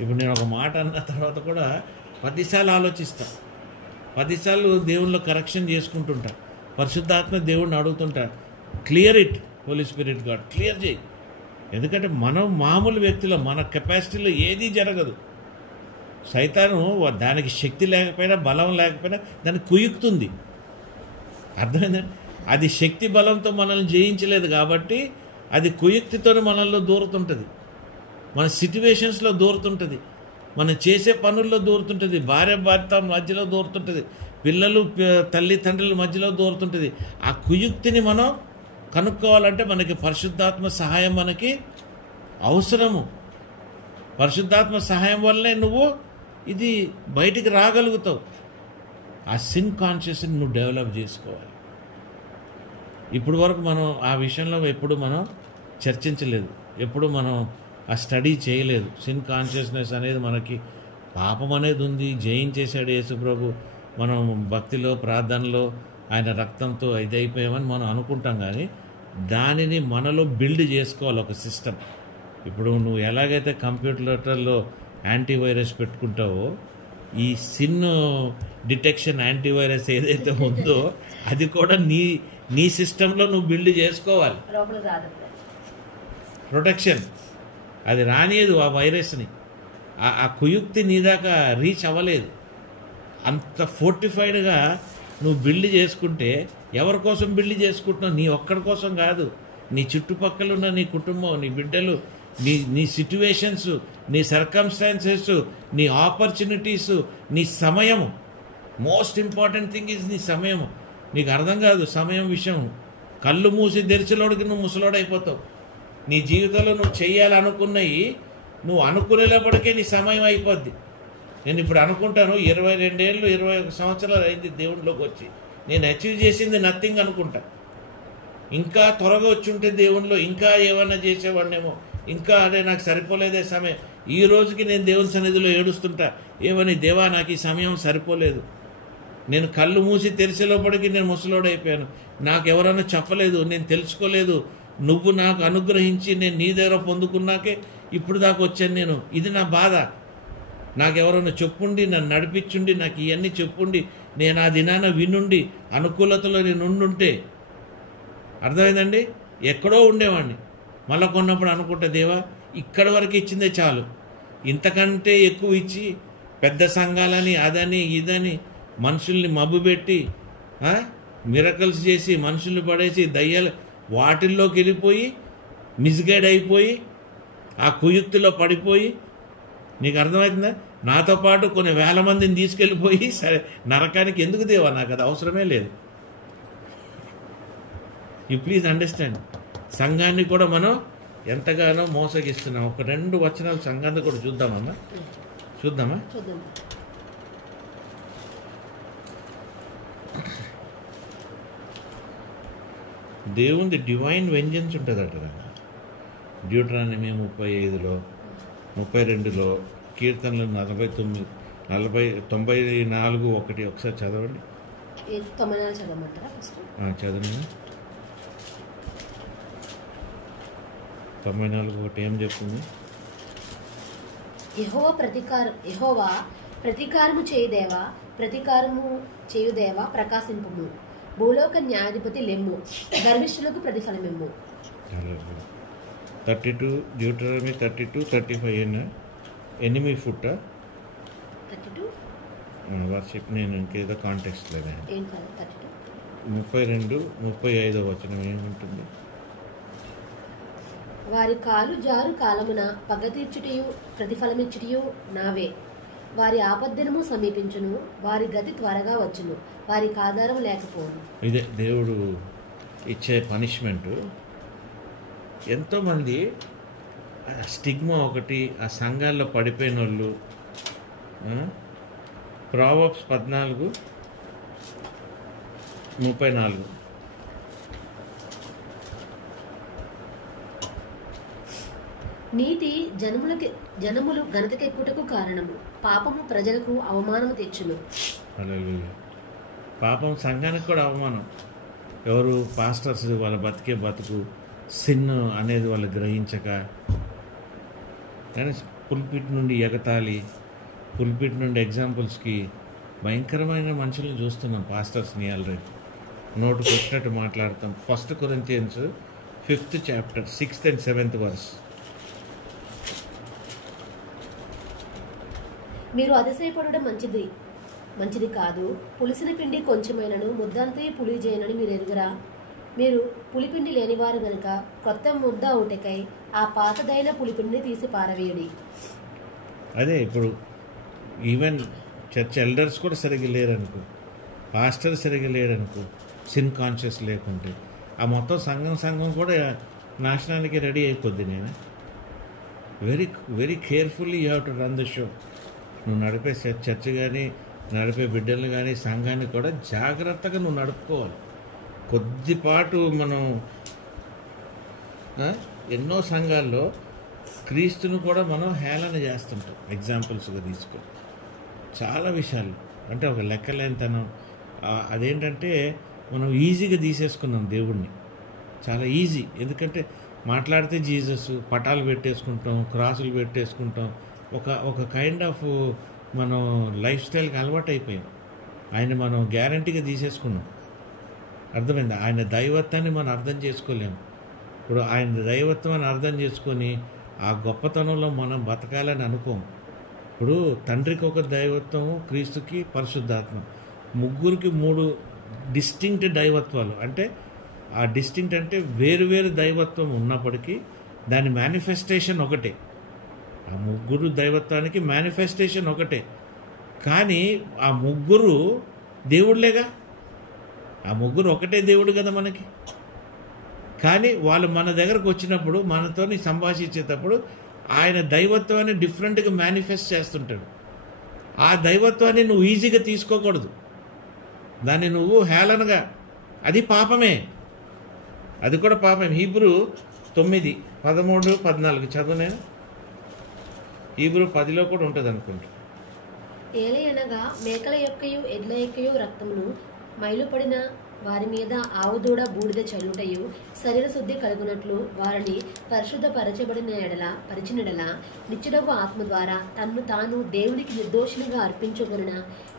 ఇప్పుడు నేను ఒక మాట అన్న తర్వాత కూడా 10 సార్లు ఆలోచిస్తా, 10 సార్లు దేవుళ్ళో కరెక్షన్ చేసుకుంటుంటా. పరిశుద్ధాత్మ దేవుడిని అడుగుతుంటా, clear it Holy Spirit God, clear చేయి. ఎందుకంటే మనం మామూలు వ్యక్తులు, మన కెపాసిటీలో ఏదీ జరగదు. సైతాను దానికి శక్తి లేకపోయినా, బలం లేకపోయినా దాన్ని కుయుక్తుంది. అర్థమైందండి? అది శక్తి బలంతో మనల్ని జయించలేదు కాబట్టి అది కుయుక్తితో మనల్లో దూరుతుంటుంది, మన సిట్యువేషన్స్లో దూరుతుంటుంది, మనం చేసే పనుల్లో దూరుతుంటుంది, భార్య భర్త మధ్యలో దూరుతుంటుంది, పిల్లలు తల్లిదండ్రుల మధ్యలో దూరుతుంటుంది. ఆ కుయుక్తిని మనం కనుక్కోవాలంటే మనకి పరిశుద్ధాత్మ సహాయం మనకి అవసరము. పరిశుద్ధాత్మ సహాయం వల్లనే నువ్వు ఇది బయటికి రాగలుగుతావు. ఆ సిన్ కాన్షియస్ని నువ్వు డెవలప్ చేసుకోవాలి. ఇప్పుడు వరకు మనం ఆ విషయంలో ఎప్పుడు మనం చర్చించలేదు, ఎప్పుడు మనం ఆ స్టడీ చేయలేదు. సిన్ కాన్షియస్నెస్ అనేది మనకి పాపం అనేది ఉంది, జయించేశాడు యేసుప్రభు. మనం భక్తిలో, ప్రార్థనలో ఆయన రక్తంతో ఇదైపోయామని మనం అనుకుంటాం, కానీ దానిని మనలో బిల్డ్ చేసుకోవాలి ఒక సిస్టమ్. ఇప్పుడు నువ్వు ఎలాగైతే కంప్యూటర్లో యాంటీవైరస్ పెట్టుకుంటావో, ఈ సిన్ డిటెక్షన్ యాంటీవైరస్ ఏదైతే ఉందో అది కూడా నీ సిస్టంలో నువ్వు బిల్డ్ చేసుకోవాలి. ప్రొటెక్షన్ అది రానియదు ఆ వైరస్ని. ఆ కుయుక్తి నీ దాకా రీచ్ అవ్వలేదు. అంత ఫోర్టిఫైడ్గా నువ్వు బిల్డ్ చేసుకుంటే, ఎవరి కోసం బిల్డ్ చేసుకుంటున్నావు? నీ ఒక్కడి కోసం కాదు, నీ చుట్టుపక్కల ఉన్న నీ కుటుంబం, నీ బిడ్డలు, నీ సిట్యువేషన్స్, నీ సర్కమ్స్టాన్సెస్, నీ ఆపర్చునిటీస్, నీ సమయం. మోస్ట్ ఇంపార్టెంట్ థింగ్ ఈజ్ నీ సమయం. నీకు అర్థం కాదు సమయం విషయం. కళ్ళు మూసి తెరిచేలోడికి నువ్వు ముసలోడైపోతావు. నీ జీవితంలో నువ్వు చేయాలనుకున్నవి నువ్వు అనుకునేటప్పటికే నీ సమయం అయిపోద్ది. నేను ఇప్పుడు అనుకుంటాను 22 ఏళ్ళు 21 సంవత్సరాలు అయింది దేవుడిలోకి వచ్చి, నేను అచీవ్ చేసింది నథింగ్ అనుకుంటా. ఇంకా త్వరగా వచ్చి ఉంటే దేవునిలో ఇంకా ఏమన్నా చేసేవాడినేమో, ఇంకా అదే నాకు సరిపోలేదే సమయం. ఈ రోజుకి నేను దేవుని సన్నిధిలో ఏడుస్తుంటా, ఏమని, దేవా నాకు ఈ సమయం సరిపోలేదు. నేను కళ్ళు మూసి తెరిచేలోపటికి నేను ముసలోడైపోయాను. నాకు ఎవరైనా చెప్పలేదు, నేను తెలుసుకోలేదు. నువ్వు నాకు అనుగ్రహించి నేను నీ దగ్గర పొందుకున్నాకే ఇప్పుడు దాకా వచ్చాను నేను. ఇది నా బాధ. నాకెవరైనా చెప్పుండి, నన్ను నడిపించుండి, నాకు ఇవన్నీ చెప్పుండి, నేను ఆ దినాన వినుండి అనుకూలతలో నేను ఉండుంటే, అర్థమైందండి, ఎక్కడో ఉండేవాడిని. మళ్ళీ కొన్నప్పుడు అనుకుంటా, దేవా ఇక్కడ వరకు ఇచ్చిందే చాలు, ఇంతకంటే ఎక్కువ ఇచ్చి పెద్ద సంఘాలని అదని ఇదని మనుషుల్ని మబ్బుపెట్టి మిరకల్స్ చేసి మనుషుల్ని పడేసి దయ్యాలు వాటిల్లోకి వెళ్ళిపోయి మిస్గైడ్ అయిపోయి ఆ కుయుక్తిలో పడిపోయి, నీకు అర్థమవుతుందా, నాతో పాటు కొన్ని వేల మందిని తీసుకెళ్ళిపోయి సరే నరకానికి ఎందుకు దేవా, నాకు అది అవసరమే లేదు. You please understand. సంఘాన్ని కూడా మనం ఎంతగానో మోసగిస్తున్నాం. ఒక 2 వచనాలు సంఘాన్ని కూడా చూద్దామా? దేవుని డివైన్ వెంజెన్స్ ఉంటుందట. డ్యూటరానమీ 35లో, 32లో, కీర్తనలు 94:1 ఒకసారి చదవండి. 94 చదవమంటారా ఫస్ట్? చదవండి. 94:1 ఏం చెప్తుంది? యెహోవా ప్రతీకారము చేయుదేవా, ప్రతీకారము చేయుదేవా ప్రకాశింపుము. భూలోక న్యాయాధిపతి లెమ్ము, గర్విష్ఠులకు ప్రతిఫలమిమ్ము. 32 డ్యూటరానమీ 32-35 ఏనా? Enemy foot 32 worship. నేను ఇంకేదో కాంటెక్స్ట్ లేదా. ఏం కాదు 32. 32-35 వచనం ఏముంటుంది? వారి కాలు జారు కాలమున పగ తీర్చుటయు ప్రతిఫలమిచ్చుటయు నావే. వారి ఆపద్దినము సమీపించును, వారి గతి త్వరగా వచ్చును, వారికి ఆధారం లేకపోను. ఇదే దేవుడు ఇచ్చే పనిష్మెంట్. ఎంతోమంది స్టిగ్మా ఒకటి, ఆ సంఘాల్లో పడిపోయిన వాళ్ళు. ప్రావర్బ్స్ 14:34 నీతి జనములు ఘనతకెక్కుటకు కారణము, పాపము ప్రజలకు అవమానము తెచ్చును. హల్లెలూయా. పాపం సంఘానికి కూడా అవమానం. ఎవరు? పాస్టర్స్. వాళ్ళ బతికే బతుకు సిన్ అనేది వాళ్ళు గ్రహించక, కానీ పుల్పిట్ నుండి ఎగతాళి, పుల్పిట్ నుండి ఎగ్జాంపుల్స్కి భయంకరమైన మనుషులను చూస్తున్నాం. పాస్టర్స్ని ఆల్రెడీ నోటుకు వచ్చినట్టు మాట్లాడతాం. 1 Corinthians 5th chapter 6th and 7th verse. మీరు అతిశయపడడం మంచిది కాదు. పులిసిన పిండి కొంచెమైనను ముద్దంతే పులి చేయనని మీరు ఎరుగురా. మీరు పులిపిండి లేనివారు గనుక కొత్త ముద్ద ఒకటికై ఆ పాతదైన పులిపిండిని తీసి పారవేయడి. అదే ఇప్పుడు ఈవెన్ చర్చ్ ఎల్డర్స్ కూడా సరిగ్గా లేరనుకో, పాస్టర్ సరిగ్గా లేరనుకో, సిన్ కాన్షియస్ లేకుంటే ఆ మొత్తం సంఘం కూడా నాశనానికి రెడీ అయిపోద్ది. నేను very very carefully you have to run the show. నువ్వు నడిపే చర్చ్ కానీ, నడిపే బిడ్డలు కానీ, సంఘాన్ని కూడా జాగ్రత్తగా నువ్వు నడుపుకోవాలి. కొద్దిపాటు మనం ఎన్నో సంఘాల్లో క్రీస్తును కూడా మనం హేళన చేస్తుంటాం. ఎగ్జాంపుల్స్గా తీసుకో చాలా విషయాలు. అంటే ఒక లెక్కలేనితనం. అదేంటంటే మనం ఈజీగా తీసేసుకున్నాం దేవుణ్ణి, చాలా ఈజీ. ఎందుకంటే మాట్లాడితే జీసస్, పటాలు పెట్టేసుకుంటాం, క్రాసులు పెట్టేసుకుంటాం. ఒక కైండ్ ఆఫ్ మనం లైఫ్ స్టైల్కి అలవాటు అయిపోయాం. ఆయన మనం గ్యారంటీగా తీసేసుకున్నాం. అర్థమైంది? ఆయన దైవత్వాన్ని మనం అర్థం చేసుకోలేము. ఇప్పుడు ఆయన దైవత్వం అని అర్థం చేసుకొని ఆ గొప్పతనంలో మనం బతకాలని అనుకోము. ఇప్పుడు తండ్రికి ఒక దైవత్వం, క్రీస్తుకి పరిశుద్ధాత్మ, ముగ్గురికి 3 డిస్టింక్ట్ దైవత్వాలు. అంటే ఆ డిస్టింక్ట్ అంటే వేరు దైవత్వం ఉన్నప్పటికీ దాని మేనిఫెస్టేషన్ ఒకటే. ఆ ముగ్గురు దైవత్వానికి మేనిఫెస్టేషన్ ఒకటే. కానీ ఆ ముగ్గురు దేవుళ్ళేగా. ఆ ముగ్గురు ఒకటే దేవుడు కదా మనకి. కానీ వాళ్ళు మన దగ్గరకు వచ్చినప్పుడు, మనతోని సంభాషించేటప్పుడు ఆయన దైవత్వాన్ని డిఫరెంట్గా మేనిఫెస్ట్ చేస్తుంటాడు. ఆ దైవత్వాన్ని నువ్వు ఈజీగా తీసుకోకూడదు. దాన్ని నువ్వు హేళనగా, అది పాపమే. అది కూడా పాపం. హీబ్రూ 9:13-14 చదువు. నేను హీబ్రూ 10లో కూడా ఉంటుంది అనుకుంటా. ఏలయనగా మేకల యొక్కయు ఎడ్ల యొక్కయు రక్తమును మైలుపడిన వారి మీద ఆవుదూడ బూడిద చల్లుటయు శరీర శుద్ధి కలుగునట్లు వారిని పరిచినెడల నిత్యుడగు ఆత్మ ద్వారా తన్ను తాను దేవునికి నిర్దోషునిగా అర్పించుకొనిన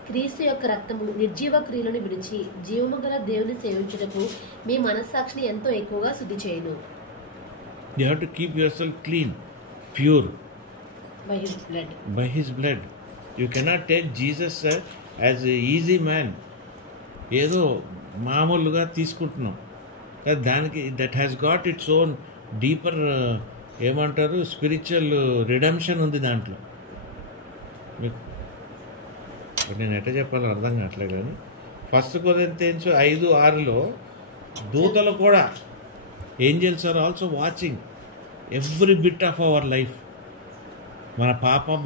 క్రీస్తు యొక్క రక్తము నిర్జీవ క్రియలను విడిచి జీవము గల దేవుని సేవించుటకు మీ మనస్సాక్షిని ఎంతో ఎక్కువగా శుద్ధి చేయును. You have to keep yourself clean, pure by his blood. You cannot take Jesus as an easy man. ఏదో మామూలుగా తీసుకుంటున్నాం. దానికి that has got its own deeper ఏమంటారు స్పిరిచువల్ రిడెంప్షన్ ఉంది దాంట్లో. నేను ఎట్లా చెప్పాలో అర్థం కావట్లే. కానీ 1 Corinthians 5:6లో దూతలు కూడా, angels are also watching every bit of our life. మన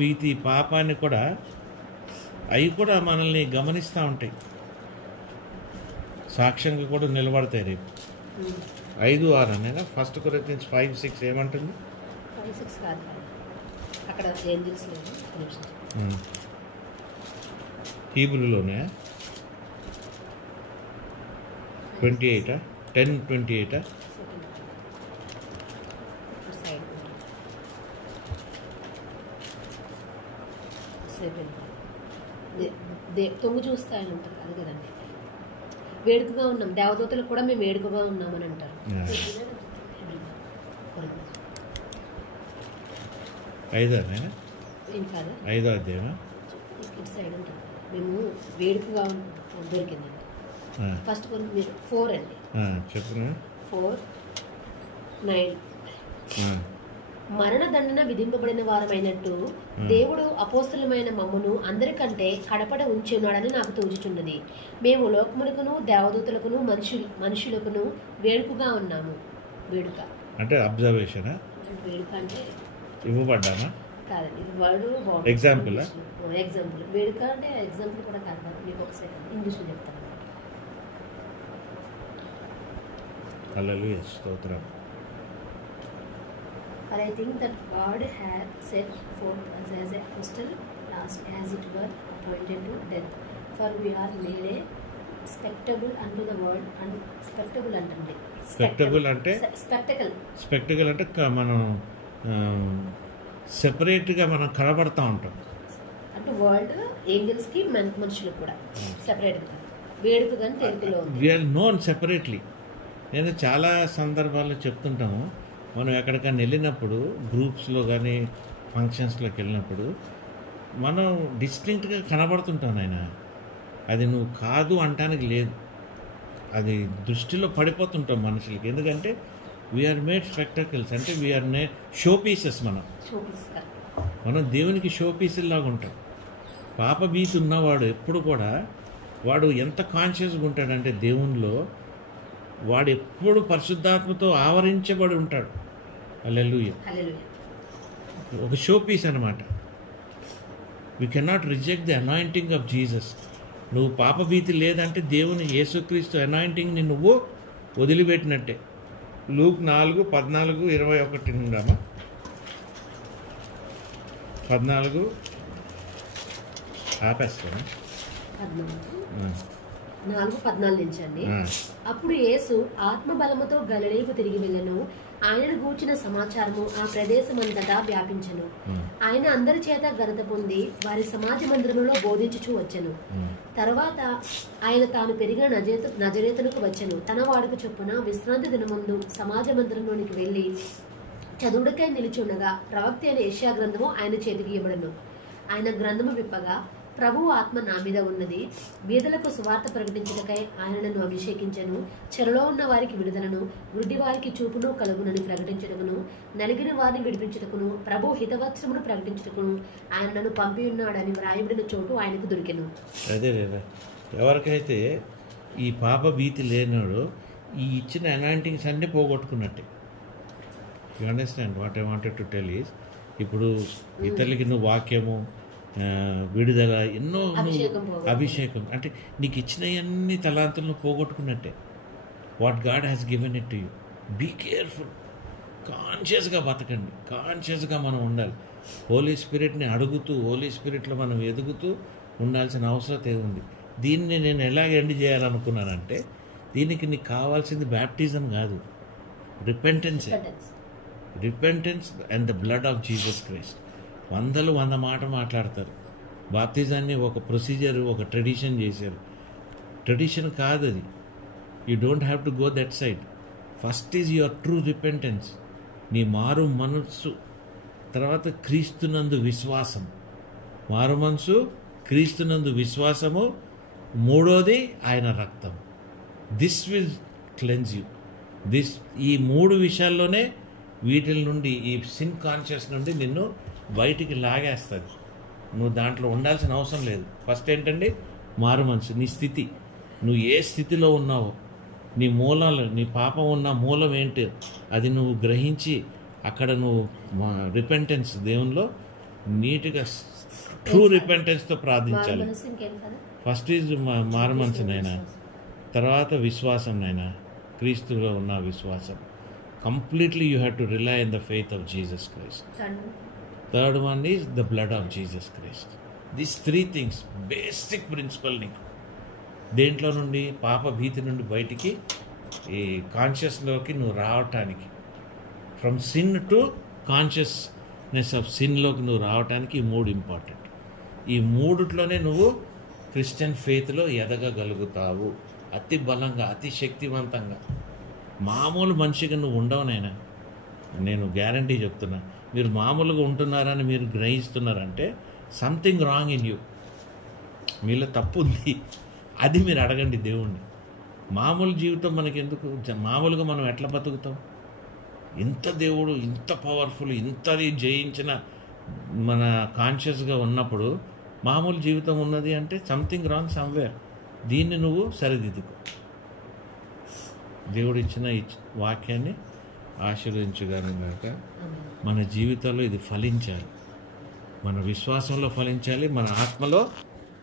భీతి పాపాన్ని కూడా అవి కూడా మనల్ని గమనిస్తూ ఉంటాయి. సాక్ష్యంగా కూడా నిలబడతాయి రేపు. 5:6 అనేనా? ఫస్ట్ కొరింథియన్స్ 5:6 ఏమంటుంది? 5:6 కాదు, అక్కడ ఏంజల్స్ లేదు. హీబ్రూలోనే 28 10:28 తొంగు చూస్తాయని ఉంటారు, అది కదండి. వేడుకగా ఉన్నాం, దేవదూతలకు కూడా మేము వేడుకగా ఉన్నామని అంటారు. ఐదో ఏం కాదు, 5వ అధ్యాయమా? ఇటు సైడ్ ఉంటుంది. మేము వేడుకగా దొరికిందండి. ఫస్ట్ కొంచెం మీరు 4 అండి. చెప్పు. 4:9 మరణదండన విధింపబడిన వారమైనట్టు దేవుడు అపోస్తలమైన మమ్మను అందరికంటే కడపడ ఉంచి ఉన్నాడని నాకు తోచుచున్నది. మేము లోకములకును దేవదూతలకును మనుషులకును వేడుకగా ఉన్నాము. వేడుక అంటే అబ్జర్వేషన్. వేడుక అంటే ఇవ్వబడ్డానా కాదండి, వర్డ్ ఎగ్జాంపుల్. వేడుక అంటే ఎగ్జాంపుల్ కూడా కాదు. మీకు ఒక సెకండ్ ఇంగ్లీష్లో చెప్తాను. హల్లెలూయా, స్తోత్రం. For I think that God had set forth us as an apostle, as it were appointed to death. For we are made a spectacle unto the world, and spectacle అంటే స్పెక్టబుల్ అంటే spectacle అంటే మనం సెపరేట్గా మనం కనబడతా ఉంటాం. అంటే వరల్డ్ ఏంజల్స్ కి మనుషులకు కూడా సెపరేట్గా వేడుక కానీ తెలుగులో వీఆర్ నోన్ సెపరేట్లీ. నేను చాలా సందర్భాల్లో చెప్తుంటాము, మనం ఎక్కడికైనా వెళ్ళినప్పుడు గ్రూప్స్లో కానీ ఫంక్షన్స్లోకి వెళ్ళినప్పుడు మనం డిస్టింక్ట్గా కనబడుతుంటాం. ఆయన అది నువ్వు కాదు అంటానికి లేదు, అది దృష్టిలో పడిపోతుంటాం మనుషులకి. ఎందుకంటే వీఆర్ మేడ్ స్పెక్టకల్స్, అంటే వీఆర్ మేడ్ షో పీసెస్. మనం దేవునికి షో పీసుల్లాగా ఉంటాం. పాప భీతి ఉన్నవాడు ఎప్పుడు కూడా వాడు ఎంత కాన్షియస్గా ఉంటాడంటే దేవునిలో వాడు ఎప్పుడు పరిశుద్ధాత్మతో ఆవరించబడి ఉంటాడు. హల్లెలూయా. ఒక షో పీస్ అనమాట. We cannot reject the anointing of Jesus. నువ్వు పాపభీతి లేదంటే దేవుని యేసుక్రీస్తు అనాయింటింగ్ని నువ్వు వదిలిపెట్టినట్టే. లూక్ 4:14-21 నుండమ్మా. 14 ఆపేస్తాను. 4:14 నుంచి అండి. అప్పుడు యేసు ఆత్మబలముతో గలిలయకు తిరిగి వెళ్ళెను. ఆయనను గూర్చిన సమాచారము ఆ ప్రదేశమంతటా వ్యాపించెను. ఆయన అందరి చేత ఘనత పొంది వారి సమాజ మందిరములో బోధించుచూ వచ్చెను. తర్వాత ఆయన తాను పెరిగిన నజరేతునకు వచ్చెను. తన వాడుకు చొప్పున విశ్రాంతి దినమందు సమాజ మందిరంలోనికి వెళ్లి చదువుడికై నిలిచి ఉండగా ప్రవక్త అయిన యెషయా గ్రంథము ఆయన చేతికి ఇవ్వబడెను. ఆయన గ్రంథము విప్పగా ప్రభువు ఆత్మ నా మీద ఉన్నది, బీదలకు సువార్త ప్రకటించుటకై ఆయన నన్ను అభిషేకించెను. చెరలో ఉన్న వారికి విడుదలను, గుడ్డి వారికి చూపును కలుగునని ప్రకటించుటకును, నలిగిన వారిని విడిపించుటకును, ప్రభు హితవత్సమును ప్రకటించుటకును ఆయన నన్ను పంపి ఉన్నాడని వ్రాయబడిన చోటు ఆయనకు దొరికెను. అదే లేదా, ఎవరికైతే ఈ పాప భీతి లేనాడో ఈ ఇచ్చిన అనాయింటింగ్స్ అన్నీ పోగొట్టుకున్నట్టే. You understand what I wanted to tell is, ఇప్పుడు ఇతరులకి నువ్వు వాక్యము, విడుదల, ఎన్నో అభిషేకం అంటే నీకు ఇచ్చినవన్నీ తలాంతులను పోగొట్టుకున్నట్టే. What God has given it to you. Be careful, కాన్షియస్గా బతకండి, కాన్షియస్గా మనం ఉండాలి. హోలీ స్పిరిట్ని అడుగుతూ, హోలీ స్పిరిట్లో మనం ఎదుగుతూ ఉండాల్సిన అవసరం ఉంది. దీన్ని నేను ఎలాగ ఎండ్ చేయాలనుకున్నానంటే, దీనికి నీకు కావాల్సింది బ్యాప్టిజం కాదు, repentance and the blood of Jesus Christ. 100 మాట మాట్లాడతారు. బాప్తిజాన్ని ఒక ప్రొసీజర్, ఒక ట్రెడిషన్ చేశారు. ట్రెడిషన్ కాదు అది. You don't have to go that side. First is your true repentance, నీ మారు మనస్సు. తర్వాత క్రీస్తునందు విశ్వాసం, మారు మనసు, క్రీస్తునందు విశ్వాసము. మూడోది ఆయన రక్తం. This will cleanse you. ఈ 3 విషయాల్లోనే వీటిల నుండి, ఈ సిన్ కాన్షియస్ నుండి నిన్ను బయటికి లాగేస్తుంది. నువ్వు దాంట్లో ఉండాల్సిన అవసరం లేదు. ఫస్ట్ ఏంటంటే మారు మనసు, నీ స్థితి, నువ్వు ఏ స్థితిలో ఉన్నావో, నీ మూలాలు, నీ పాపం ఉన్న మూలం ఏంటి అది నువ్వు గ్రహించి అక్కడ నువ్వు రిపెంటెన్స్ దేవునిలో నీట్గా ట్రూ రిపెంటెన్స్తో ప్రార్థించాలి. ఫస్ట్ ఈజ్ మారు మనసు నైనా, తర్వాత విశ్వాసం నైనా, క్రీస్తులో ఉన్న విశ్వాసం. Completely you have to rely in the faith of Jesus Christ. Third one is the blood of Jesus Christ. These 3 things basic principle. నీకు దేంట్లో నుండి, పాప భీతి నుండి బయటికి ఈ కాన్షియస్లోకి నువ్వు రావటానికి, from sin to consciousness of సిన్లోకి నువ్వు రావటానికి ఈ 3 ఇంపార్టెంట్. ఈ 3ట్లోనే నువ్వు క్రిస్టియన్ ఫెయిత్లో ఎదగగలుగుతావు అతి బలంగా, అతి శక్తివంతంగా. మామూలు మనిషిగా నువ్వు ఉండవునైనా, నేను గ్యారంటీ చెప్తున్నా. మీరు మామూలుగా ఉంటున్నారని మీరు గ్రహిస్తున్నారంటే సంథింగ్ రాంగ్ ఇన్ యూ, మీలో తప్పు ఉంది. అది మీరు అడగండి దేవుణ్ణి. మామూలు జీవితం మనకి ఎందుకు? మామూలుగా మనం ఎట్లా బతుకుతాం? ఇంత దేవుడు, ఇంత పవర్ఫుల్, ఇంతది జయించిన మన కాన్షియస్గా ఉన్నప్పుడు మామూలు జీవితం ఉన్నది అంటే సంథింగ్ రాంగ్ సమ్వేర్. దీన్ని నువ్వు సరిదిద్దుకో. దేవుడు ఇచ్చిన వాక్యాన్ని ఆశీర్వదించుగాను గాక. మన జీవితంలో ఇది ఫలించాలి, మన విశ్వాసంలో ఫలించాలి, మన ఆత్మలో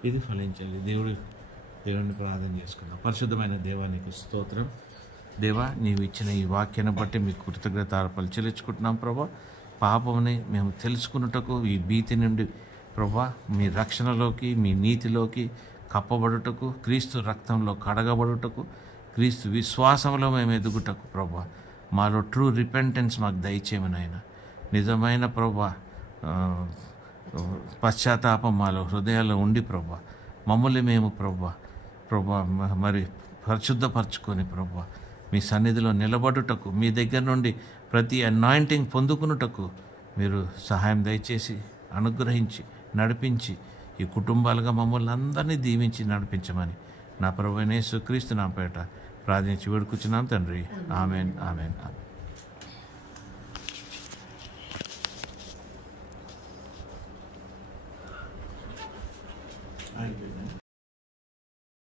ఇది ఫలించాలి. దేవుడిని ప్రార్థన చేసుకుందాం. పరిశుద్ధమైన దేవానికి స్తోత్రం. దేవా, నీవు ఇచ్చిన ఈ వాక్యాన్ని బట్టి మీకు కృతజ్ఞతార్పణలు చెల్లించుకుంటున్నాం ప్రభా. పాపముని మేము తెలుసుకున్నటకు, ఈ భీతి నుండి ప్రభా మీ రక్షణలోకి, మీ నీతిలోకి కప్పబడుటకు, క్రీస్తు రక్తంలో కడగబడుటకు, క్రీస్తు విశ్వాసంలో మేము ఎదుగుటకు ప్రభా, మాలో ట్రూ రిపెంటెన్స్ మాకు దయచేయమని ఆయన. నిజమైన ప్రభా పశ్చాత్తాపం మాలో హృదయాల్లో ఉండి ప్రభా, మమ్మల్ని మేము ప్రభా మరి పరిశుద్ధపరచుకొని ప్రభా మీ సన్నిధిలో నిలబడుటకు, మీ దగ్గర నుండి ప్రతి అనాయింటింగ్ పొందుకున్నటకు మీరు సహాయం దయచేసి అనుగ్రహించి నడిపించి ఈ కుటుంబాలుగా మమ్మల్ని అందరినీ దీవించి నడిపించమని నా ప్రభువైన యేసుక్రీస్తు నామమున ప్రార్థించి వేడుకొచ్చున్నాం తండ్రి. ఆమేన్, ఆమేన్, ఆమేన్.